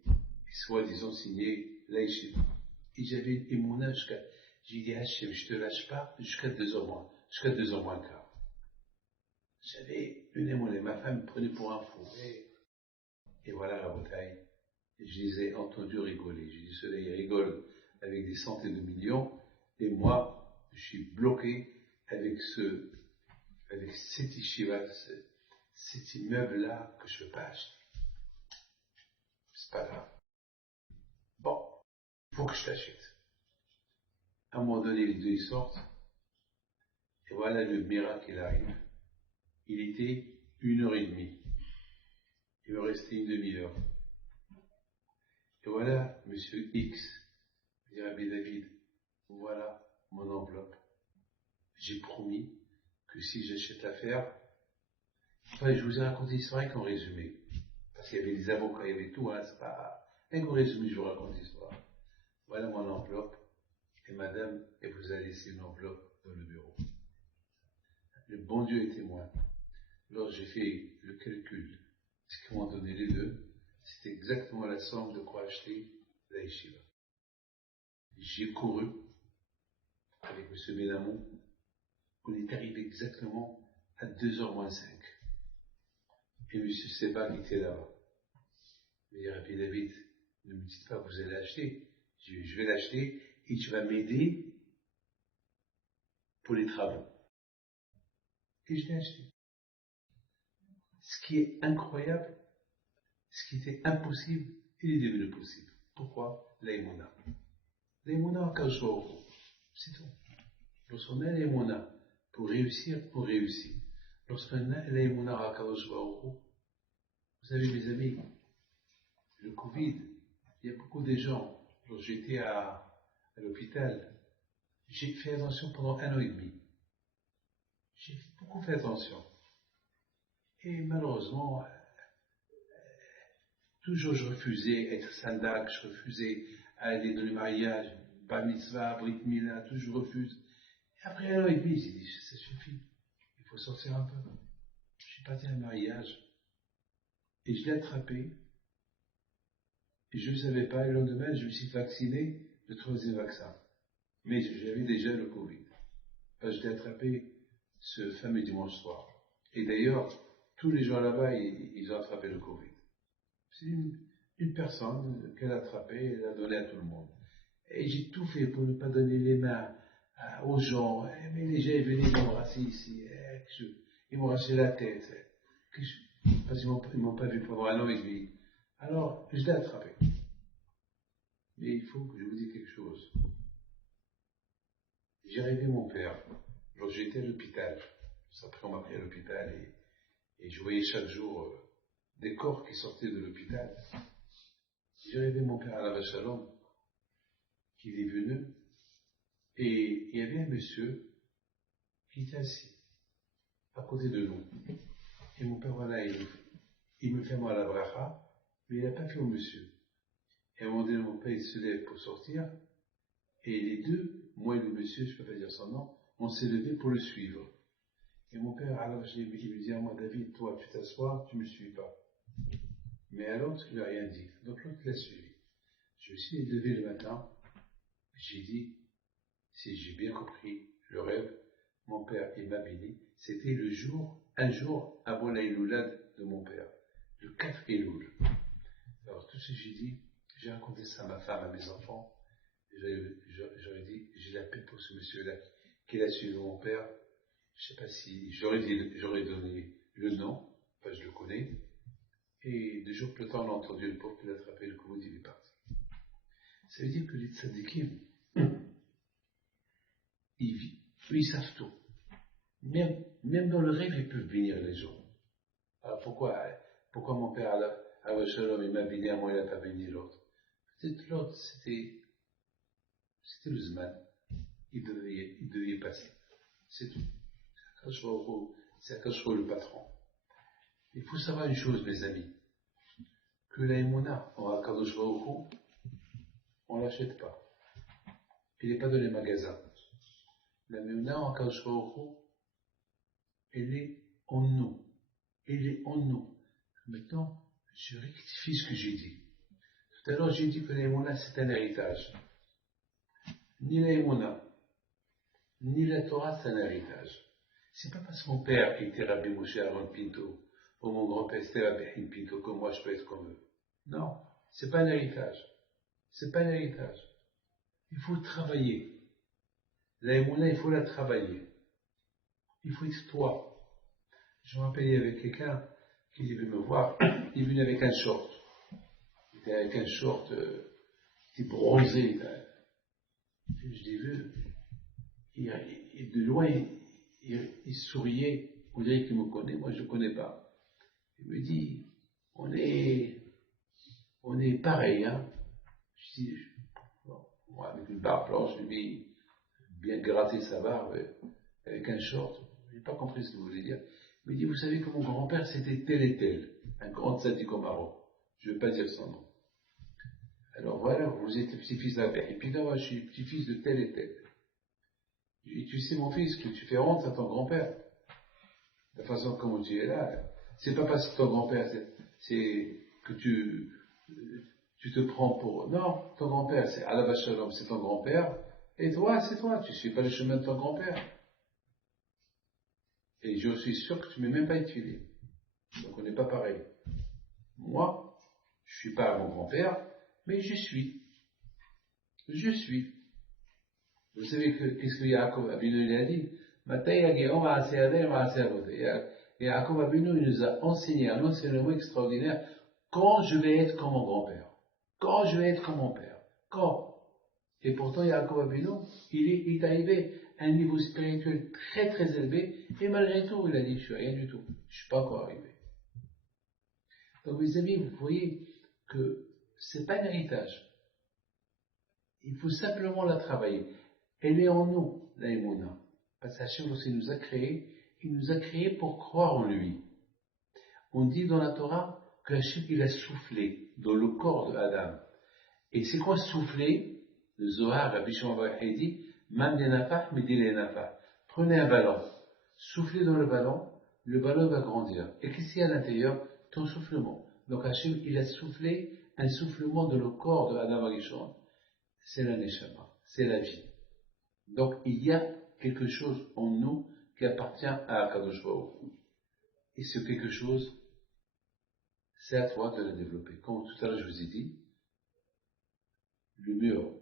soi-disant signer l'Aïchib. Et j'avais une émouna jusqu'à, j'ai dit, Hachem, je te lâche pas jusqu'à 2 heures moins, jusqu'à 2 heures moins quart. J'avais une émouna, ma femme me prenait pour un fou. Et voilà la bataille. Je les ai entendus rigoler. J'ai dit, ceux-là, ils rigolent avec des centaines de millions, et moi, je suis bloqué avec cet yeshiva, cet immeuble-là que je ne peux pas acheter. C'est pas grave. Bon, il faut que je l'achète. À un moment donné, les deux, ils sortent, et voilà le miracle, il arrive. Il était 1h30. Il me restait une demi-heure. Et voilà, monsieur X, dit Rabbi David, voilà mon enveloppe. J'ai promis que si j'achète l'affaire, enfin, je vous ai raconté l'histoire qu'en résumé. Parce qu'il y avait des avocats, il y avait tout, hein, c'est pas un gros résumé, je vous raconte l'histoire. Voilà mon enveloppe, et madame, elle vous a laissé une enveloppe dans le bureau. Le bon Dieu est témoin. Lorsque j'ai fait le calcul, ce qu'ils m'ont donné les deux, c'était exactement la somme de quoi acheter la yeshiva. J'ai couru avec M. Benamou, on est arrivé exactement à 2h moins 5. Et M. Seba qui était là-bas. Il dit, Rabbi David, ne me dites pas que vous allez acheter. Je vais l'acheter et tu vas m'aider pour les travaux. Et je l'ai acheté. Ce qui est incroyable, ce qui était impossible, il est devenu possible. Pourquoi? L'aïmouna. L'aïmouna à Kajwaoru. C'est tout. Lorsqu'on a l'aïmouna pour réussir, on réussit. Lorsqu'on a l'aïmouna à Kajwaoru, vous savez mes amis, le Covid, il y a beaucoup de gens. Lorsque j'étais à l'hôpital, j'ai fait attention pendant 1 an et demi. J'ai beaucoup fait attention. Et malheureusement, toujours je refusais être sandak, je refusais aller dans les mariages, bar mitzvah, brit mila, tout je refuse. Et après 1 an et demi, j'ai dit, ça suffit, il faut sortir un peu. Je suis parti à un mariage, et je l'ai attrapé, et je ne savais pas, et le lendemain, je me suis vacciné, le 3e vaccin. Mais j'avais déjà le Covid. Je l'ai attrapé ce fameux dimanche soir. Et d'ailleurs, tous les gens là-bas, ils ont attrapé le Covid. C'est une personne qu'elle a attrapée, elle a donné à tout le monde. Et j'ai tout fait pour ne pas donner les mains aux gens. Mais les gens, ils venaient m'embrasser ici. Ils m'ont arraché la tête. Parce qu'ils ne m'ont pas vu pendant 1 an et demi. Alors, je l'ai attrapé. Mais il faut que je vous dise quelque chose. J'ai rêvé mon père. Lorsque j'étais à l'hôpital, après on m'a pris à l'hôpital et je voyais chaque jour des corps qui sortaient de l'hôpital. J'ai rêvé mon père à la Shalom, qui est venu, et il y avait un monsieur qui était assis à côté de nous. Et mon père, voilà, il me fait moi la bracha, mais il n'a pas fait au monsieur. Et à un moment donné, mon père, il se lève pour sortir, et les deux, moi et le monsieur, je ne peux pas dire son nom, on s'est levés pour le suivre. Et mon père, alors, il me dit à moi, David, toi, tu t'assois, tu ne me suis pas. Mais à l'autre, il n'a rien dit. Donc l'autre l'a suivi. Je me suis levé le matin, j'ai dit, si j'ai bien compris le rêve, mon père, il m'a béni. C'était un jour avant la Iloulade de mon père, le 4 Elul. Alors tout ce que j'ai dit, j'ai raconté ça à ma femme, à mes enfants. J'aurais dit, j'ai la paix pour ce monsieur-là qui a suivi mon père. Je ne sais pas si j'aurais donné le nom, enfin je le connais. Et 2 jours plus tard, on a entendu le pauvre qui l'a attrapé, le Covid, il est parti. Ça veut dire que les tzadikim, ils savent tout. Même dans le rêve, ils peuvent bénir les gens. Alors pourquoi mon père, à Shalom, il m'a béni, à moi, il n'a pas béni l'autre? Peut-être l'autre, c'était le Zman. Il devait passer. C'est tout. C'est Akash le patron. Il faut savoir une chose, mes amis, que la Emouna, en Akadosh Baruch Hu, on ne l'achète pas. Il n'est pas dans les magasins. La Emouna en Akadosh Baruch Hu, elle est en nous. Elle est en nous. Maintenant, je rectifie ce que j'ai dit. Tout à l'heure, j'ai dit que la Emouna, c'est un héritage. Ni la Emouna, ni la Torah, c'est un héritage. C'est pas parce que mon père était Rabbi Moshe Aaron Pinto, ou mon grand-père était Rabbi Haim Pinto, que moi je peux être comme eux. Non, c'est pas un héritage. C'est pas un héritage. Il faut travailler. La Emouna, il faut la travailler. Il faut être toi. Je me rappelle, il y avait quelqu'un qui devait me voir, il est venu avec un short. Il était avec un short, il était bronzé. Je l'ai vu, de loin, il souriait, on dirait qu'il me connaît, moi je ne le connais pas. Il me dit, on est pareil, hein. Je dis, moi avec une barbe blanche, je lui dis, bien gratter sa barbe, avec un short. Je n'ai pas compris ce qu'il voulait dire. Il me dit, vous savez que mon grand-père c'était tel et tel, un grand tzaddik au Maroc. Je ne veux pas dire son nom. Alors voilà, vous êtes le petit-fils d'Abbé. Et puis là, moi, je suis le petit-fils de tel et tel. Je dis, tu sais mon fils, que tu fais honte à ton grand-père. La façon comme tu es là, c'est pas parce que ton grand-père, c'est que tu te prends pour... Non, ton grand-père, c'est Alav Shalom, c'est ton grand-père, et toi, c'est toi, tu ne suis pas le chemin de ton grand-père. Et je suis sûr que tu ne m'es même pas étudié. Donc on n'est pas pareil. Moi, je ne suis pas mon grand-père, mais je suis. Je suis. Vous savez qu'est-ce que Yaakov Abinu a dit? Et Yaakov Abinu nous a enseigné un enseignement extraordinaire. Quand je vais être comme mon grand-père. Quand je vais être comme mon père. Quand. Et pourtant, Yaakov Abinu, il est arrivé à un niveau spirituel très très élevé. Et malgré tout, il a dit, je suis rien du tout. Je ne suis pas encore arrivé. Donc mes amis, vous voyez que ce n'est pas un héritage. Il faut simplement la travailler. Elle est en nous, la Emouna. Parce qu'Hachem, lorsqu'il nous a créés, il nous a créés pour croire en lui. On dit dans la Torah que Hachem, il a soufflé dans le corps de Adam. Et c'est quoi souffler? Le Zohar, Rabbi Shimon bar Yochai dit, Mam de nafah, midi le nafah. Prenez un ballon, soufflez dans le ballon va grandir. Et qu'est-ce qu'il y a à l'intérieur? Ton soufflement. Donc Hachem, il a soufflé un soufflement dans le corps de Adam Arishon. C'est la Neshama, c'est la vie. Donc il y a quelque chose en nous qui appartient à Akadosh Baruch Hu. Et ce quelque chose, c'est à toi de le développer. Comme tout à l'heure je vous ai dit, le mur,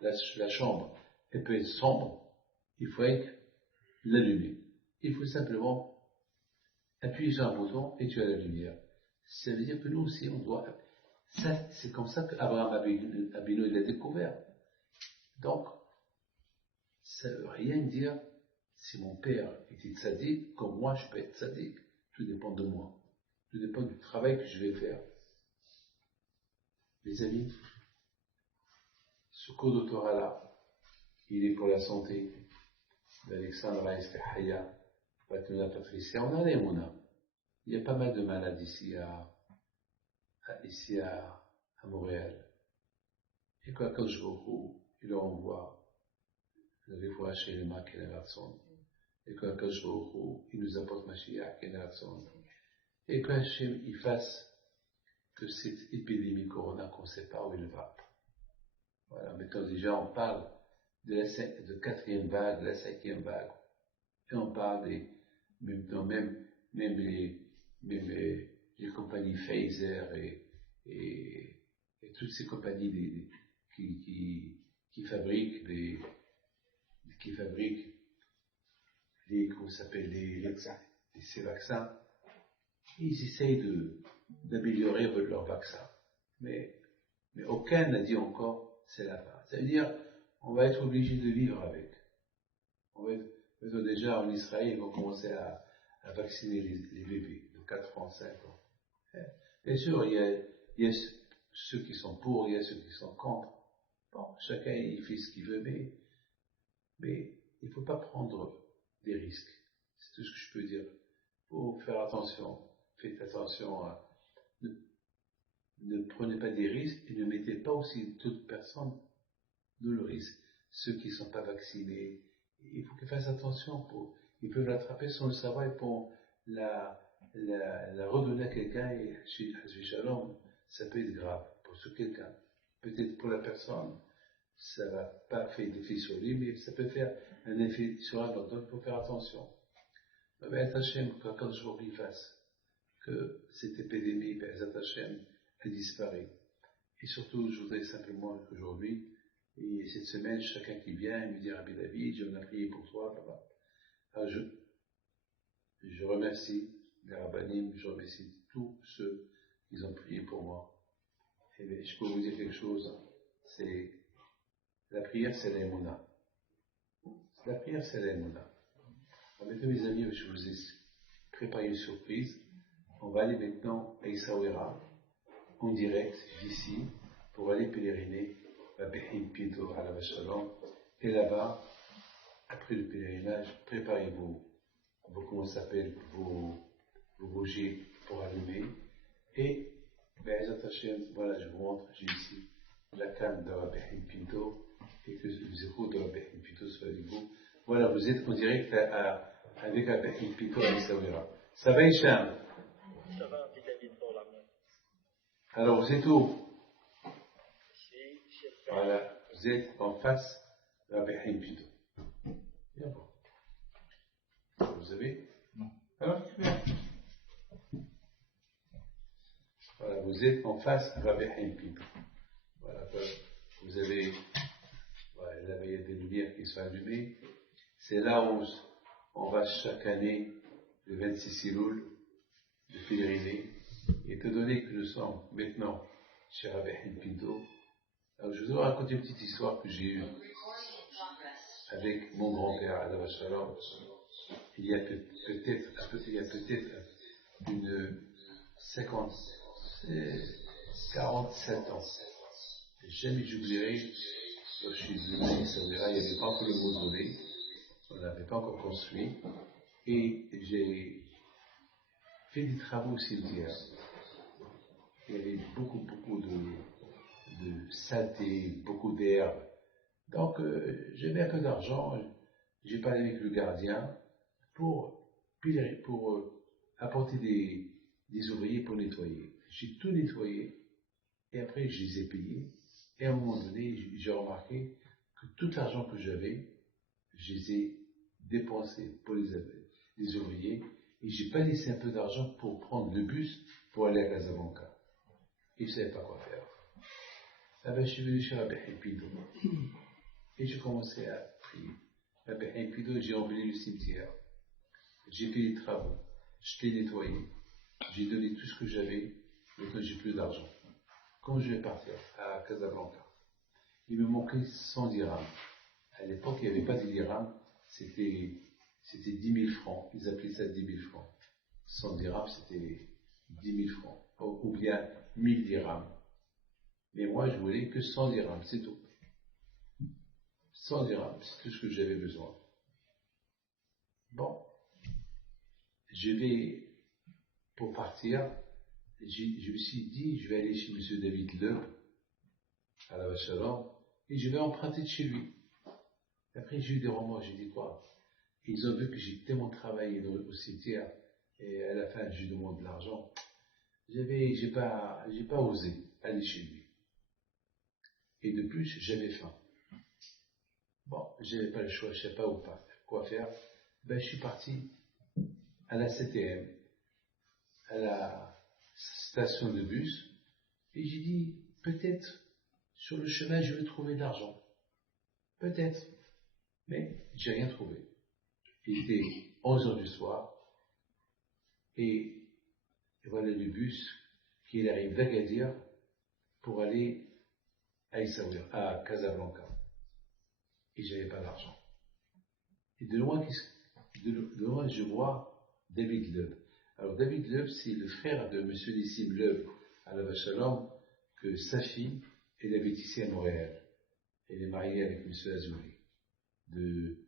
la chambre, elle peut être sombre, il faut l'allumer. Il faut simplement appuyer sur un bouton et tu as la lumière. Ça veut dire que nous aussi, on doit Ça, c'est comme ça qu'Abraham Abino il l'a découvert. Donc, ça ne veut rien dire si mon père était tzaddik, comme moi je peux être tzaddik. Tout dépend de moi. Tout dépend du travail que je vais faire. Les amis, ce cours de Torah-là, il est pour la santé d'Alexandra Estehaya, Fatima Patricia. On a les Mouna. Il y a pas mal de malades ici à Montréal. Et quand je vois, il leur envoie le refoua chez les Marc et les Ratson. Et quand je vois, il nous apporte Mashiach et les Ratson. Et que Hachem il fasse que cette épidémie Corona qu'on ne sait pas où elle va. Voilà, maintenant déjà on parle de quatrième vague, de la cinquième vague, et on parle même les compagnies Pfizer et toutes ces compagnies qui fabriquent ces vaccins, ils essayent d'améliorer leur vaccin. Mais aucun n'a dit encore c'est la fin. Ça veut dire on va être obligé de vivre avec. Déjà en Israël, ils vont commencer à vacciner les bébés de 4 ans, 5 ans. Bien sûr, il y a ceux qui sont pour, il y a ceux qui sont contre. Bon, chacun il fait ce qu'il veut, mais il ne faut pas prendre des risques. C'est tout ce que je peux dire. Il faut faire attention. Faites attention. Ne prenez pas des risques et ne mettez pas aussi toute personne dans le risque. Ceux qui ne sont pas vaccinés, il faut qu'ils fassent attention. Ils peuvent l'attraper sans le savoir et pour la redonner à quelqu'un et chez Shalom, ça peut être grave pour ce quelqu'un. Peut-être pour la personne, ça ne va pas faire d'effet sur lui, mais ça peut faire un effet sur un autre. Donc il faut faire attention. Mais Hachem, quand je vous fasse que cette épidémie, Hachem, elle disparaît. Et surtout, je voudrais simplement qu'aujourd'hui, et cette semaine, chacun qui vient me dit Rabbi David, on a prié pour toi, papa. Alors je remercie les rabbinim, je remercie tous ceux qui ont prié pour moi. Et bien, je peux vous dire quelque chose, c'est la prière, c'est l'aïmouna. La prière, c'est l'aïmouna. Maintenant, mes amis, je vous ai préparé une surprise. On va aller maintenant à Essaouira, en direct d'ici, pour aller pèleriner à Behim Pinto à la Vachalon. Et là-bas, après le pèlerinage, préparez-vous, comment ça s'appelle, vos bougies pour allumer. Et, voilà, je vous montre, j'ai ici la canne de Rabbi Pinto, et que les échos de Rabbi Pinto soient avec vous. Voilà, vous êtes en direct avec Rabbi Pinto à Essaouira. Ça va, Hicham? Ça va, David, pour la main. Alors, vous êtes où? Ici, voilà, vous êtes en face de Rabbi Pinto. Bien bon. Vous avez? Non. Alors, bien. Voilà, vous êtes en face de Rabbi Pinto. Voilà, vous avez, voilà, là, il y a des lumières qui sont allumées. C'est là où on va chaque année, le 26 Elul, de pèleriner. Et étant donné que nous sommes maintenant chez Rabbi Pinto, alors je vous raconter une petite histoire que j'ai eue avec mon grand-père, Alav Shalom, il y a peut-être une 47 ans. Jamais j'oublierai, quand je suis venu à Essaouira, il n'y avait pas encore le mausolée, on n'avait pas encore construit, et j'ai fait des travaux au cimetière. Il y avait beaucoup de saleté, beaucoup d'herbe. Donc, j'avais un peu d'argent, j'ai parlé avec le gardien pour apporter des ouvriers pour nettoyer. J'ai tout nettoyé et après je les ai payés. Et à un moment donné, j'ai remarqué que tout l'argent que j'avais, je les ai dépensés pour les ouvriers et j'ai pas laissé un peu d'argent pour prendre le bus pour aller à Casablanca. Et je ne savais pas quoi faire. Ah ben, je suis venu chez Rabbi Pinto et j'ai commencé à prier. Rabbi Pinto, j'ai embelli le cimetière. J'ai fait les travaux, je l'ai nettoyé, j'ai donné tout ce que j'avais, maintenant j'ai plus d'argent. quand je vais partir à Casablanca, il me manquait 100 dirhams. À l'époque, il n'y avait pas de dirhams, c'était 10 000 francs. Ils appelaient ça 10 000 francs. 100 dirhams, c'était 10 000 francs. Ou bien 1000 dirhams. Mais moi, je voulais que 100 dirhams, c'est tout. 100 dirhams, c'est tout ce que j'avais besoin. Bon, je vais, pour partir, je me suis dit, je vais aller chez M. David Leub, à la Vache-à-L'Homme, et je vais emprunter de chez lui. Après, j'ai eu des remords, j'ai dit quoi? Ils ont vu que j'ai tellement travaillé au cimetière, et à la fin, je lui demande de l'argent. J'ai pas osé aller chez lui. Et de plus, j'avais faim. Bon, j'avais pas le choix, je sais pas quoi faire. Ben, je suis parti à la CTM, à la station de bus, et j'ai dit, peut-être, sur le chemin, je vais trouver de l'argent. Peut-être. Mais, j'ai rien trouvé. Il était 11 heures du soir, et voilà le bus qui arrive d'Agadir pour aller à Essaouira, à Casablanca. Et j'avais pas d'argent. Et de loin, je vois David Leub. Alors David Leub, c'est le frère de M. Nissim Leub à la Vache-à-L'Homme, que sa fille, elle habite ici à Montréal. Elle est mariée avec M. Azouli. De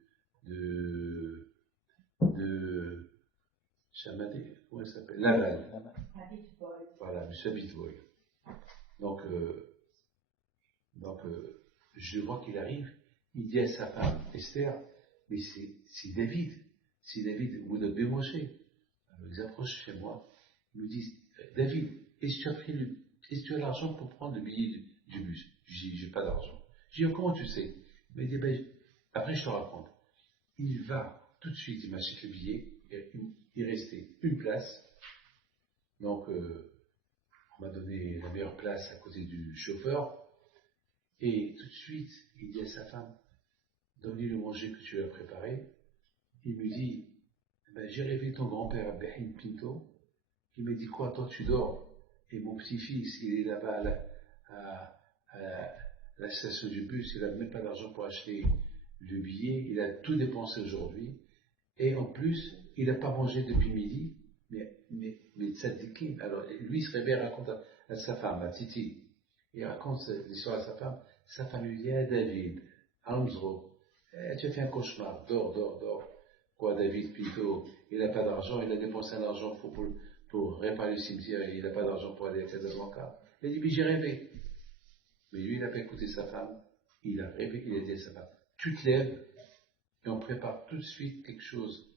Chamadé, comment elle s'appelle? Laval. Voilà, M. Abitboy. Donc, je vois qu'il arrive, il dit à sa femme, Esther, mais c'est David, vous devez manger. Alors ils approchent chez moi, ils me disent, David, est-ce que tu as l'argent pour prendre le billet du bus? Je dis, j'ai pas d'argent. Je dis, comment tu sais? Il m'a dit, ben, après je te raconte. Il va, tout de suite, il m'achète le billet, il restait une place, donc on m'a donné la meilleure place à côté du chauffeur, et tout de suite, il dit à sa femme, donne-lui le manger que tu as préparé. Il me dit, ben, j'ai rêvé ton grand-père Abdelhim Pinto. Il me dit, quoi, toi tu dors? Et mon petit-fils, il est là-bas à la station du bus, il n'a même pas d'argent pour acheter le billet, il a tout dépensé aujourd'hui. Et en plus, il n'a pas mangé depuis midi, mais tzadikim. Alors, lui, il se réveille, raconte à sa femme, à Titi. Il raconte l'histoire à sa femme lui dit, ah, David, Amzro, tu as fait un cauchemar, dors. Quoi, David, Pito, il n'a pas d'argent, il a dépensé un argent pour réparer le cimetière et il n'a pas d'argent pour aller à Casablanca. Il a dit, mais j'ai rêvé. Mais lui, il n'a pas écouté sa femme, il a rêvé, il a dit à sa femme, tu te lèves et on prépare tout de suite quelque chose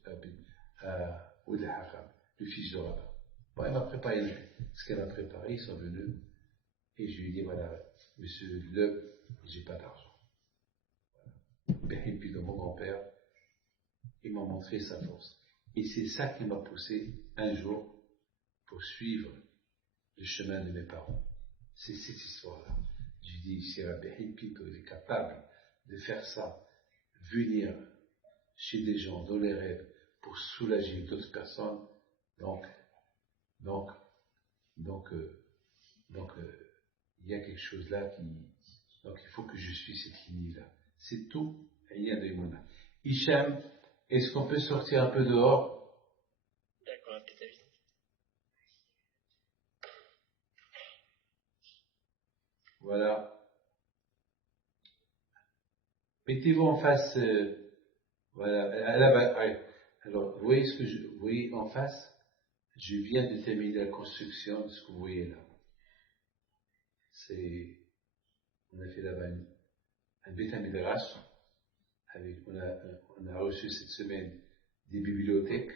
à Oud Hakam, le fils de rabbin. Bon, il m'a préparé ce qu'elle a préparé, ils sont venus, et je lui ai dit, voilà, monsieur Le, j'ai pas d'argent. Et puis de mon grand-père, il m'a montré sa force. Et c'est ça qui m'a poussé un jour pour suivre le chemin de mes parents. C'est cette histoire-là. Je dis, si Rabbi Pinto est capable de faire ça, venir chez des gens dans les rêves pour soulager d'autres personnes, donc, il y a quelque chose là donc il faut que je suive cette ligne-là. C'est tout, rien de Mouna. Hicham, est-ce qu'on peut sortir un peu dehors? D'accord, David. Voilà. Mettez-vous en face, voilà, alors, vous voyez vous voyez en face? Je viens de terminer la construction de ce que vous voyez là. On a fait là-bas un Beth Midrash, on a reçu cette semaine des bibliothèques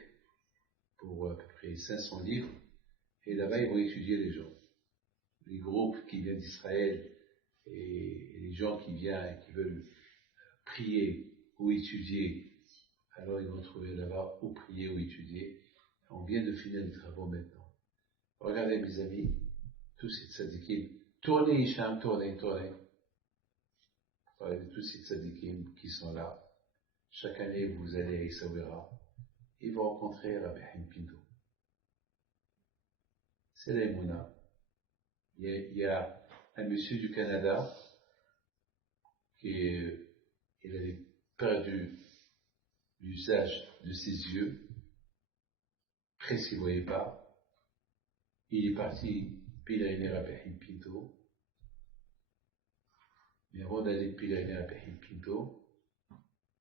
pour à peu près 500 livres, et là-bas ils vont étudier les gens. Les groupes qui viennent d'Israël et les gens qui viennent et qui veulent prier ou étudier, alors ils vont trouver là-bas où prier ou étudier. On vient de finir les travaux maintenant. Regardez mes amis, tous ces tzadikim, tournez Hicham, tournez. Regardez tous ces tzadikim qui sont là. Chaque année vous allez à Essaouira et vous rencontrez Rabbi Haim Pinto. C'est l'aïmouna. Il y a un monsieur du Canada il avait perdu l'usage de ses yeux, presque il ne voyait pas. Il est parti pèleriner à Behin Pinto. Mais avant d'aller pèleriner à Behin Pinto,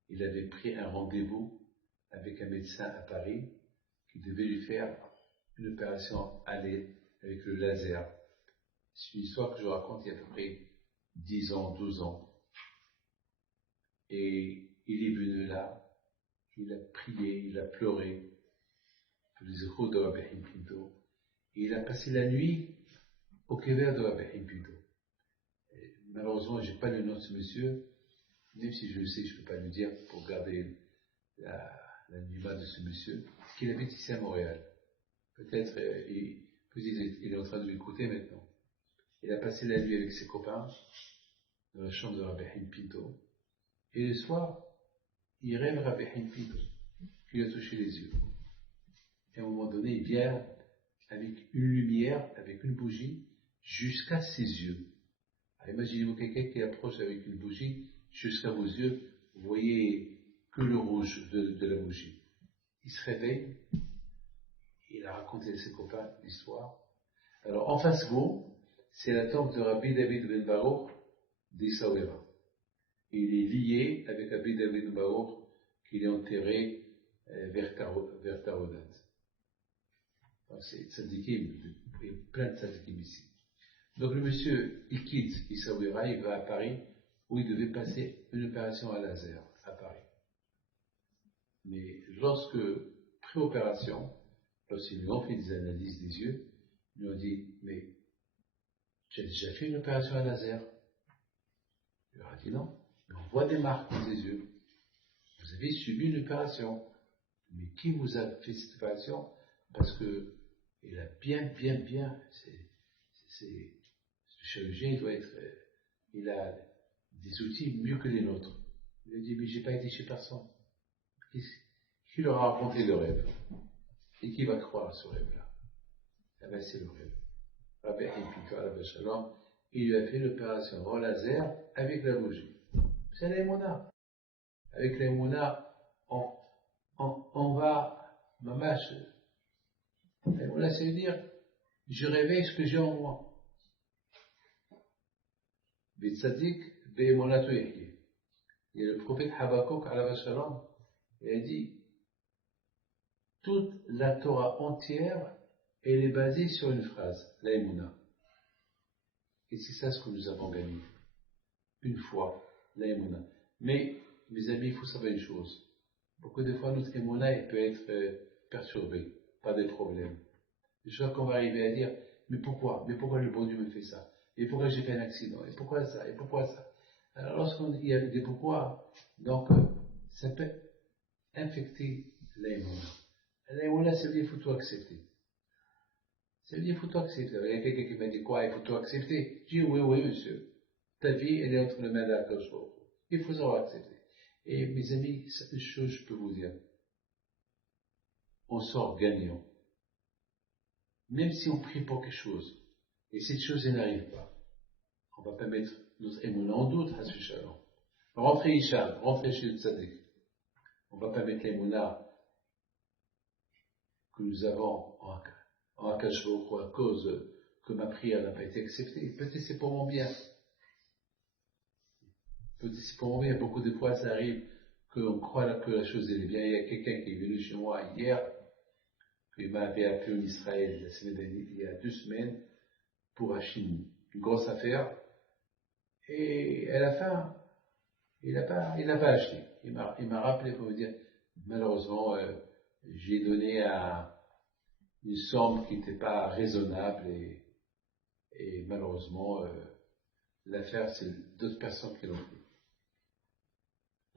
il avait pris un rendez-vous avec un médecin à Paris qui devait lui faire une opération avec le laser. C'est une histoire que je raconte il y a à peu près 10 ans, 12 ans. Et il est venu là, il a prié, il a pleuré pour les échos de Behin Pinto. Et il a passé la nuit au Kever de Behin Pinto. Malheureusement, je n'ai pas le nom de ce monsieur, même si je le sais, je ne peux pas le dire pour garder l'anonymat de ce monsieur, qu'il habite ici à Montréal. Peut-être il est en train de m'écouter maintenant. Il a passé la nuit avec ses copains dans la chambre de Rabbi Haim Pinto. Et le soir, il rêve Rabbi Haim Pinto, qui lui a touché les yeux. Et à un moment donné, il vient avec une lumière, avec une bougie, jusqu'à ses yeux. Alors imaginez-vous quelqu'un qui approche avec une bougie jusqu'à vos yeux, vous voyez que le rouge de la bougie. Il se réveille, il a raconté à ses copains l'histoire. Alors en face de vous, c'est la tombe de Rabbi David Ben Baruch d'Issaouira. Il est lié avec Rabbi David Ben Baruch qu'il est enterré vers Tarodat. C'est tzadikim, il y a plein de tzadikim ici. Donc le monsieur, il quitte Issaouira, il va à Paris, où il devait passer une opération à laser, à Paris. Mais lorsque, pré-opération, lorsqu'ils lui ont fait des analyses des yeux, ils lui ont dit, mais tu as déjà fait une opération à laser? Il leur a dit non, mais on voit des marques dans ses yeux. Vous avez subi une opération. Mais qui vous a fait cette opération? Parce que il a bien, le chirurgien il a des outils mieux que les nôtres. Il a dit, mais j'ai pas été chez personne. Qui leur a raconté le rêve? Et qui va croire à ce rêve-là? Eh bien, c'est le rêve. Rabbi Pinto, Alav Shalom, il lui a fait l'opération au laser avec la bougie. C'est l'aïmouna. Avec l'aïmouna, on va, mamash. L'aïmouna, ça veut dire, je réveille ce que j'ai en moi. Bitzadik, be'emonato yahye. Il y a le prophète Habakkuk, Alav Shalom, il a dit, toute la Torah entière, elle est basée sur une phrase, l'aïmouna. Et c'est ça ce que nous avons gagné. Une fois, l'aïmouna. Mais, mes amis, il faut savoir une chose. Beaucoup de fois, notre émouna peut être perturbée par des problèmes. Je crois qu'on va arriver à dire, mais pourquoi le bon Dieu me fait ça? Et pourquoi j'ai fait un accident? Et pourquoi ça? Et pourquoi ça? Alors, lorsqu'il y a des pourquoi, donc, ça peut infecter l'aïmouna. L'aïmouna, ça veut dire qu'il faut tout accepter. Ça veut dire qu'il faut tout accepter. Il y a quelqu'un qui m'a dit quoi? Il faut tout accepter. Je dis oui, monsieur. Ta vie, elle est entre les mains d'Akadosh Baruch Hu. Il faut savoir accepter. Et mes amis, une chose je peux vous dire. On sort gagnant. Même si on prie pour quelque chose, et cette chose n'arrive pas, on ne va pas mettre notre émouna en doute, Hassu Shalom. Rentrez Hicham, rentrez chez le Tzadik. On ne va pas mettre l'émouna que nous avons en Akadosh Baruch Hu à cause que ma prière n'a pas été acceptée. Peut-être c'est pour mon bien. C'est pour mon bien. Beaucoup de fois, ça arrive qu'on croit que la chose est bien. Il y a quelqu'un qui est venu chez moi hier, qui m'avait appelé en Israël il y a 2 semaines pour acheter une grosse affaire. Et à la fin, il n'a pas acheté. Il m'a rappelé pour me dire, malheureusement, j'ai donné une somme qui n'était pas raisonnable et malheureusement, l'affaire, c'est d'autres personnes qui l'ont fait.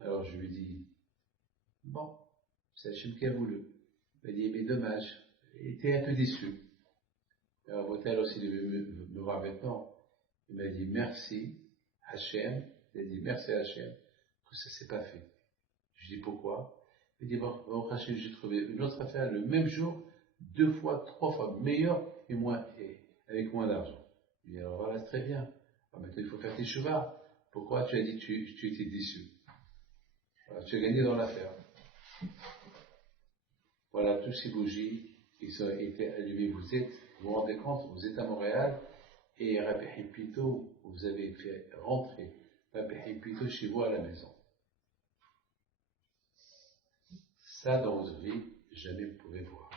Alors je lui dis, bon, c'est Hachem qui a voulu. Il m'a dit, mais dommage. Il était un peu déçu. Alors Botel aussi devait me voir maintenant. Il m'a dit, merci Hachem. Il a dit, merci Hachem que ça ne s'est pas fait. Je dis, pourquoi? Il dit, bon Hachem, j'ai trouvé une autre affaire le même jour, 2 fois, 3 fois meilleure et avec moins d'argent. Je dis, alors voilà, c'est très bien. Maintenant, il faut faire tes chevaux. Pourquoi tu as dit que tu étais déçu? Voilà, tu as gagné dans l'affaire. Voilà, tous ces bougies qui ont été allumées. Vous vous rendez compte, vous êtes à Montréal et Rabbi Hipito, vous avez fait rentrer Rabbi Hipito chez vous à la maison. Ça, dans votre vie, jamais vous pouvez voir.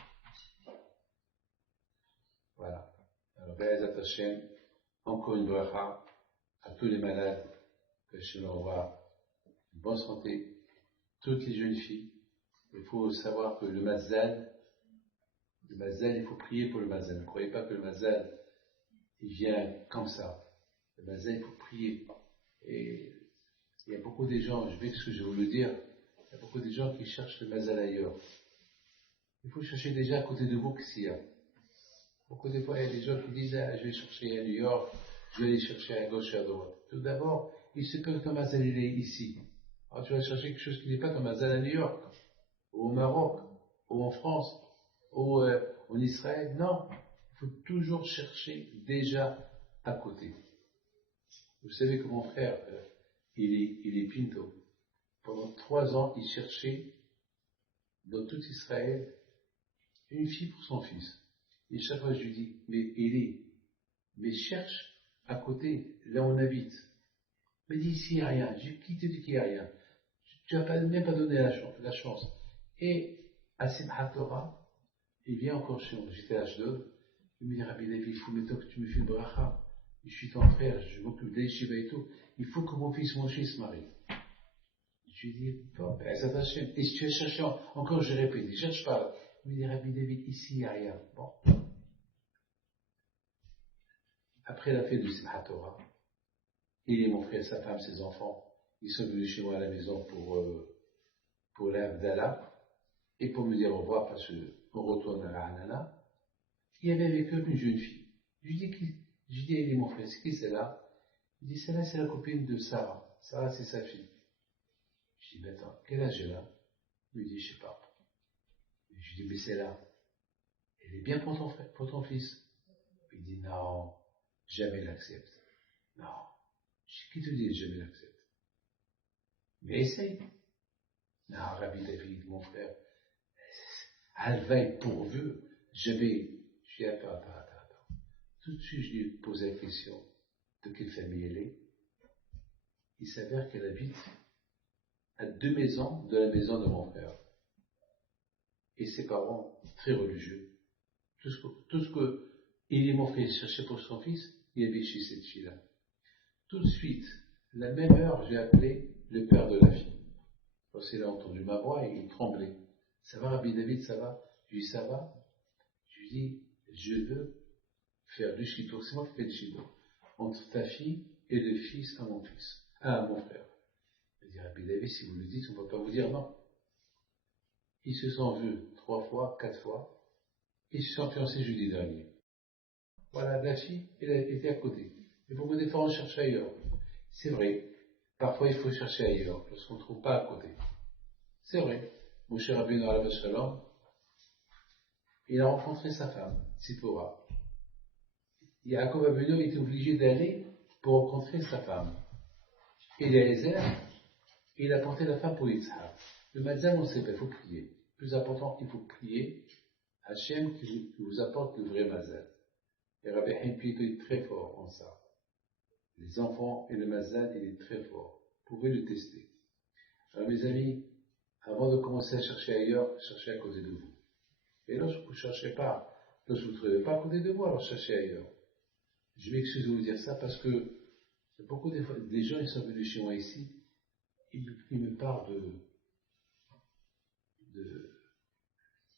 Voilà. Alors, Be'ezat Hashem, encore une bracha à tous les malades, que Hashem leur envoie une bonne santé, toutes les jeunes filles. Il faut savoir que le mazal, il faut prier pour le mazal. Ne croyez pas que le mazal, il vient comme ça. Le mazal, il faut prier. Et il y a beaucoup de gens, je vais ce que je vais vous le dire, il y a beaucoup de gens qui cherchent le mazal ailleurs. Il faut chercher déjà à côté de vous qu'il y a. Beaucoup de fois, il y a des gens qui disent, je vais chercher à New York, je vais aller chercher à gauche et à droite. Tout d'abord, il se peut que ton mazal, il est ici. Alors tu vas chercher quelque chose qui n'est pas ton mazal à New York, ou au Maroc, ou en France, ou en Israël. Non, il faut toujours chercher déjà à côté. Vous savez que mon frère, il est pinto. Pendant 3 ans, il cherchait dans tout Israël une fille pour son fils. Et chaque fois, je lui dis, mais cherche à côté, là où on habite. Mais dis, ici, il n'y a rien. Qui te dit qu'il n'y a rien? Tu n'as même pas donné la chance. Et à Simchat Torah, il vient encore chez moi. J'étais à Ashdod. Il me dit, Rabbi David, il faut maintenant que tu me fais une bracha. Je suis ton frère, je m'occupe de l'Yeshiva et tout. Il faut que mon fils Moshe se marie. Je lui dis, bon, ben, ça t'achète. Et si tu as cherché encore, je répète, ne cherche pas. Il me dit, Rabbi David, ici, il n'y a rien. Bon. Après la fête du Simchat Torah, il et mon frère, sa femme, ses enfants, ils sont venus chez moi à la maison pour l'Avdallah et pour me dire au revoir parce qu'on retourne à Ranana. Il y avait avec eux une jeune fille. Je lui dis, il est mon frère, c'est qui celle-là? Il dit, celle-là, c'est la copine de Sarah. Sarah, c'est sa fille. Je dis, mais attends, quel âge elle a? Il me dit, je sais pas. Je dis, mais celle-là, elle est bien pour ton frère, pour ton fils. Il dit, non, jamais elle l'accepte. Non. Je dis, qui te dit jamais elle l'accepte? Mais essaye. Non, Rabbi David, mon frère, elle va être pourvue. Je dis, attends. Tout de suite, je lui ai posé la question de quelle famille elle est. Il s'avère qu'elle habite à 2 maisons de la maison de mon frère. Et ses parents, très religieux. Tout ce que il et mon frère cherchaient pour son fils, il y avait chez cette fille-là. Tout de suite, la même heure, j'ai appelé le père de la fille. Lorsqu'il a entendu ma voix, il tremblait. Ça va, Rabbi David, ça va? Je lui dis, ça va? Je lui dis, je veux faire du chitour. C'est moi qui fais du chitour. Entre ta fille et le fils à mon fils. À mon frère. Je dis, Rabbi David, si vous le dites, on ne peut pas vous dire non. Ils se sont vus 3 fois, 4 fois. Ils se sont fiancés jeudi dernier. Voilà, la fille, elle était à côté. Et beaucoup des fois, on cherche ailleurs. C'est vrai. Parfois, il faut chercher ailleurs, lorsqu'on ne trouve pas à côté. C'est vrai. Mon cher Rabbeinu Alav Shalom, il a rencontré sa femme, Tzipora. Yaakov Avinu était obligé d'aller pour rencontrer sa femme. Eliezer, il a porté la femme pour Yitzhak. Le matin, on sait pas, il faut prier. Plus important, il faut prier Hachem qui vous apporte le vrai mazal. Et Rabbi Hipito est très fort en ça. Les enfants et le mazal, il est très fort. Vous pouvez le tester. Alors mes amis, avant de commencer à chercher ailleurs, cherchez à côté de vous. Et lorsque vous ne cherchez pas, lorsque vous ne trouvez pas à côté de vous, alors cherchez ailleurs. Je m'excuse de vous dire ça parce que beaucoup des gens, ils sont venus chez moi ici, ils me parlent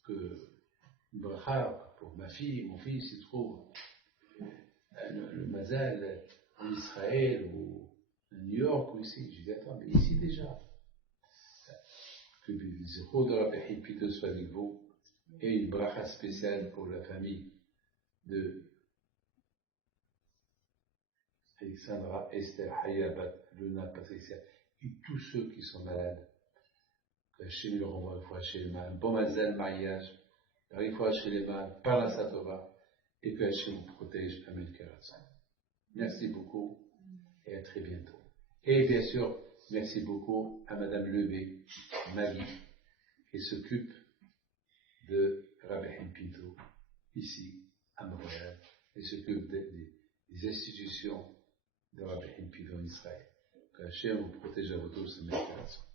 que bracha pour ma fille, mon fils, il trouve le mazal en Israël ou à New York ou ici. Je dis, attends, mais ici déjà. Que le zéro de Rabbi Hipito soit avec vous et une bracha spéciale pour la famille de Alexandra, Esther, Hayabat, Luna, Patricia et tous ceux qui sont malades. Que Hachem leur envoie une fois chez les mal, bon mazal, mariage, une fois chez les mal, par la Satova, et que Hachem vous protège. Amen. Merci beaucoup. et à très bientôt. Et bien sûr, merci beaucoup à Madame Lebé, Maggie, qui s'occupe de Rabbi Pinto, ici, à Montréal, et s'occupe des institutions de Rabbi Pinto en Israël. Que Hachem vous protège à vous tous, mes frères.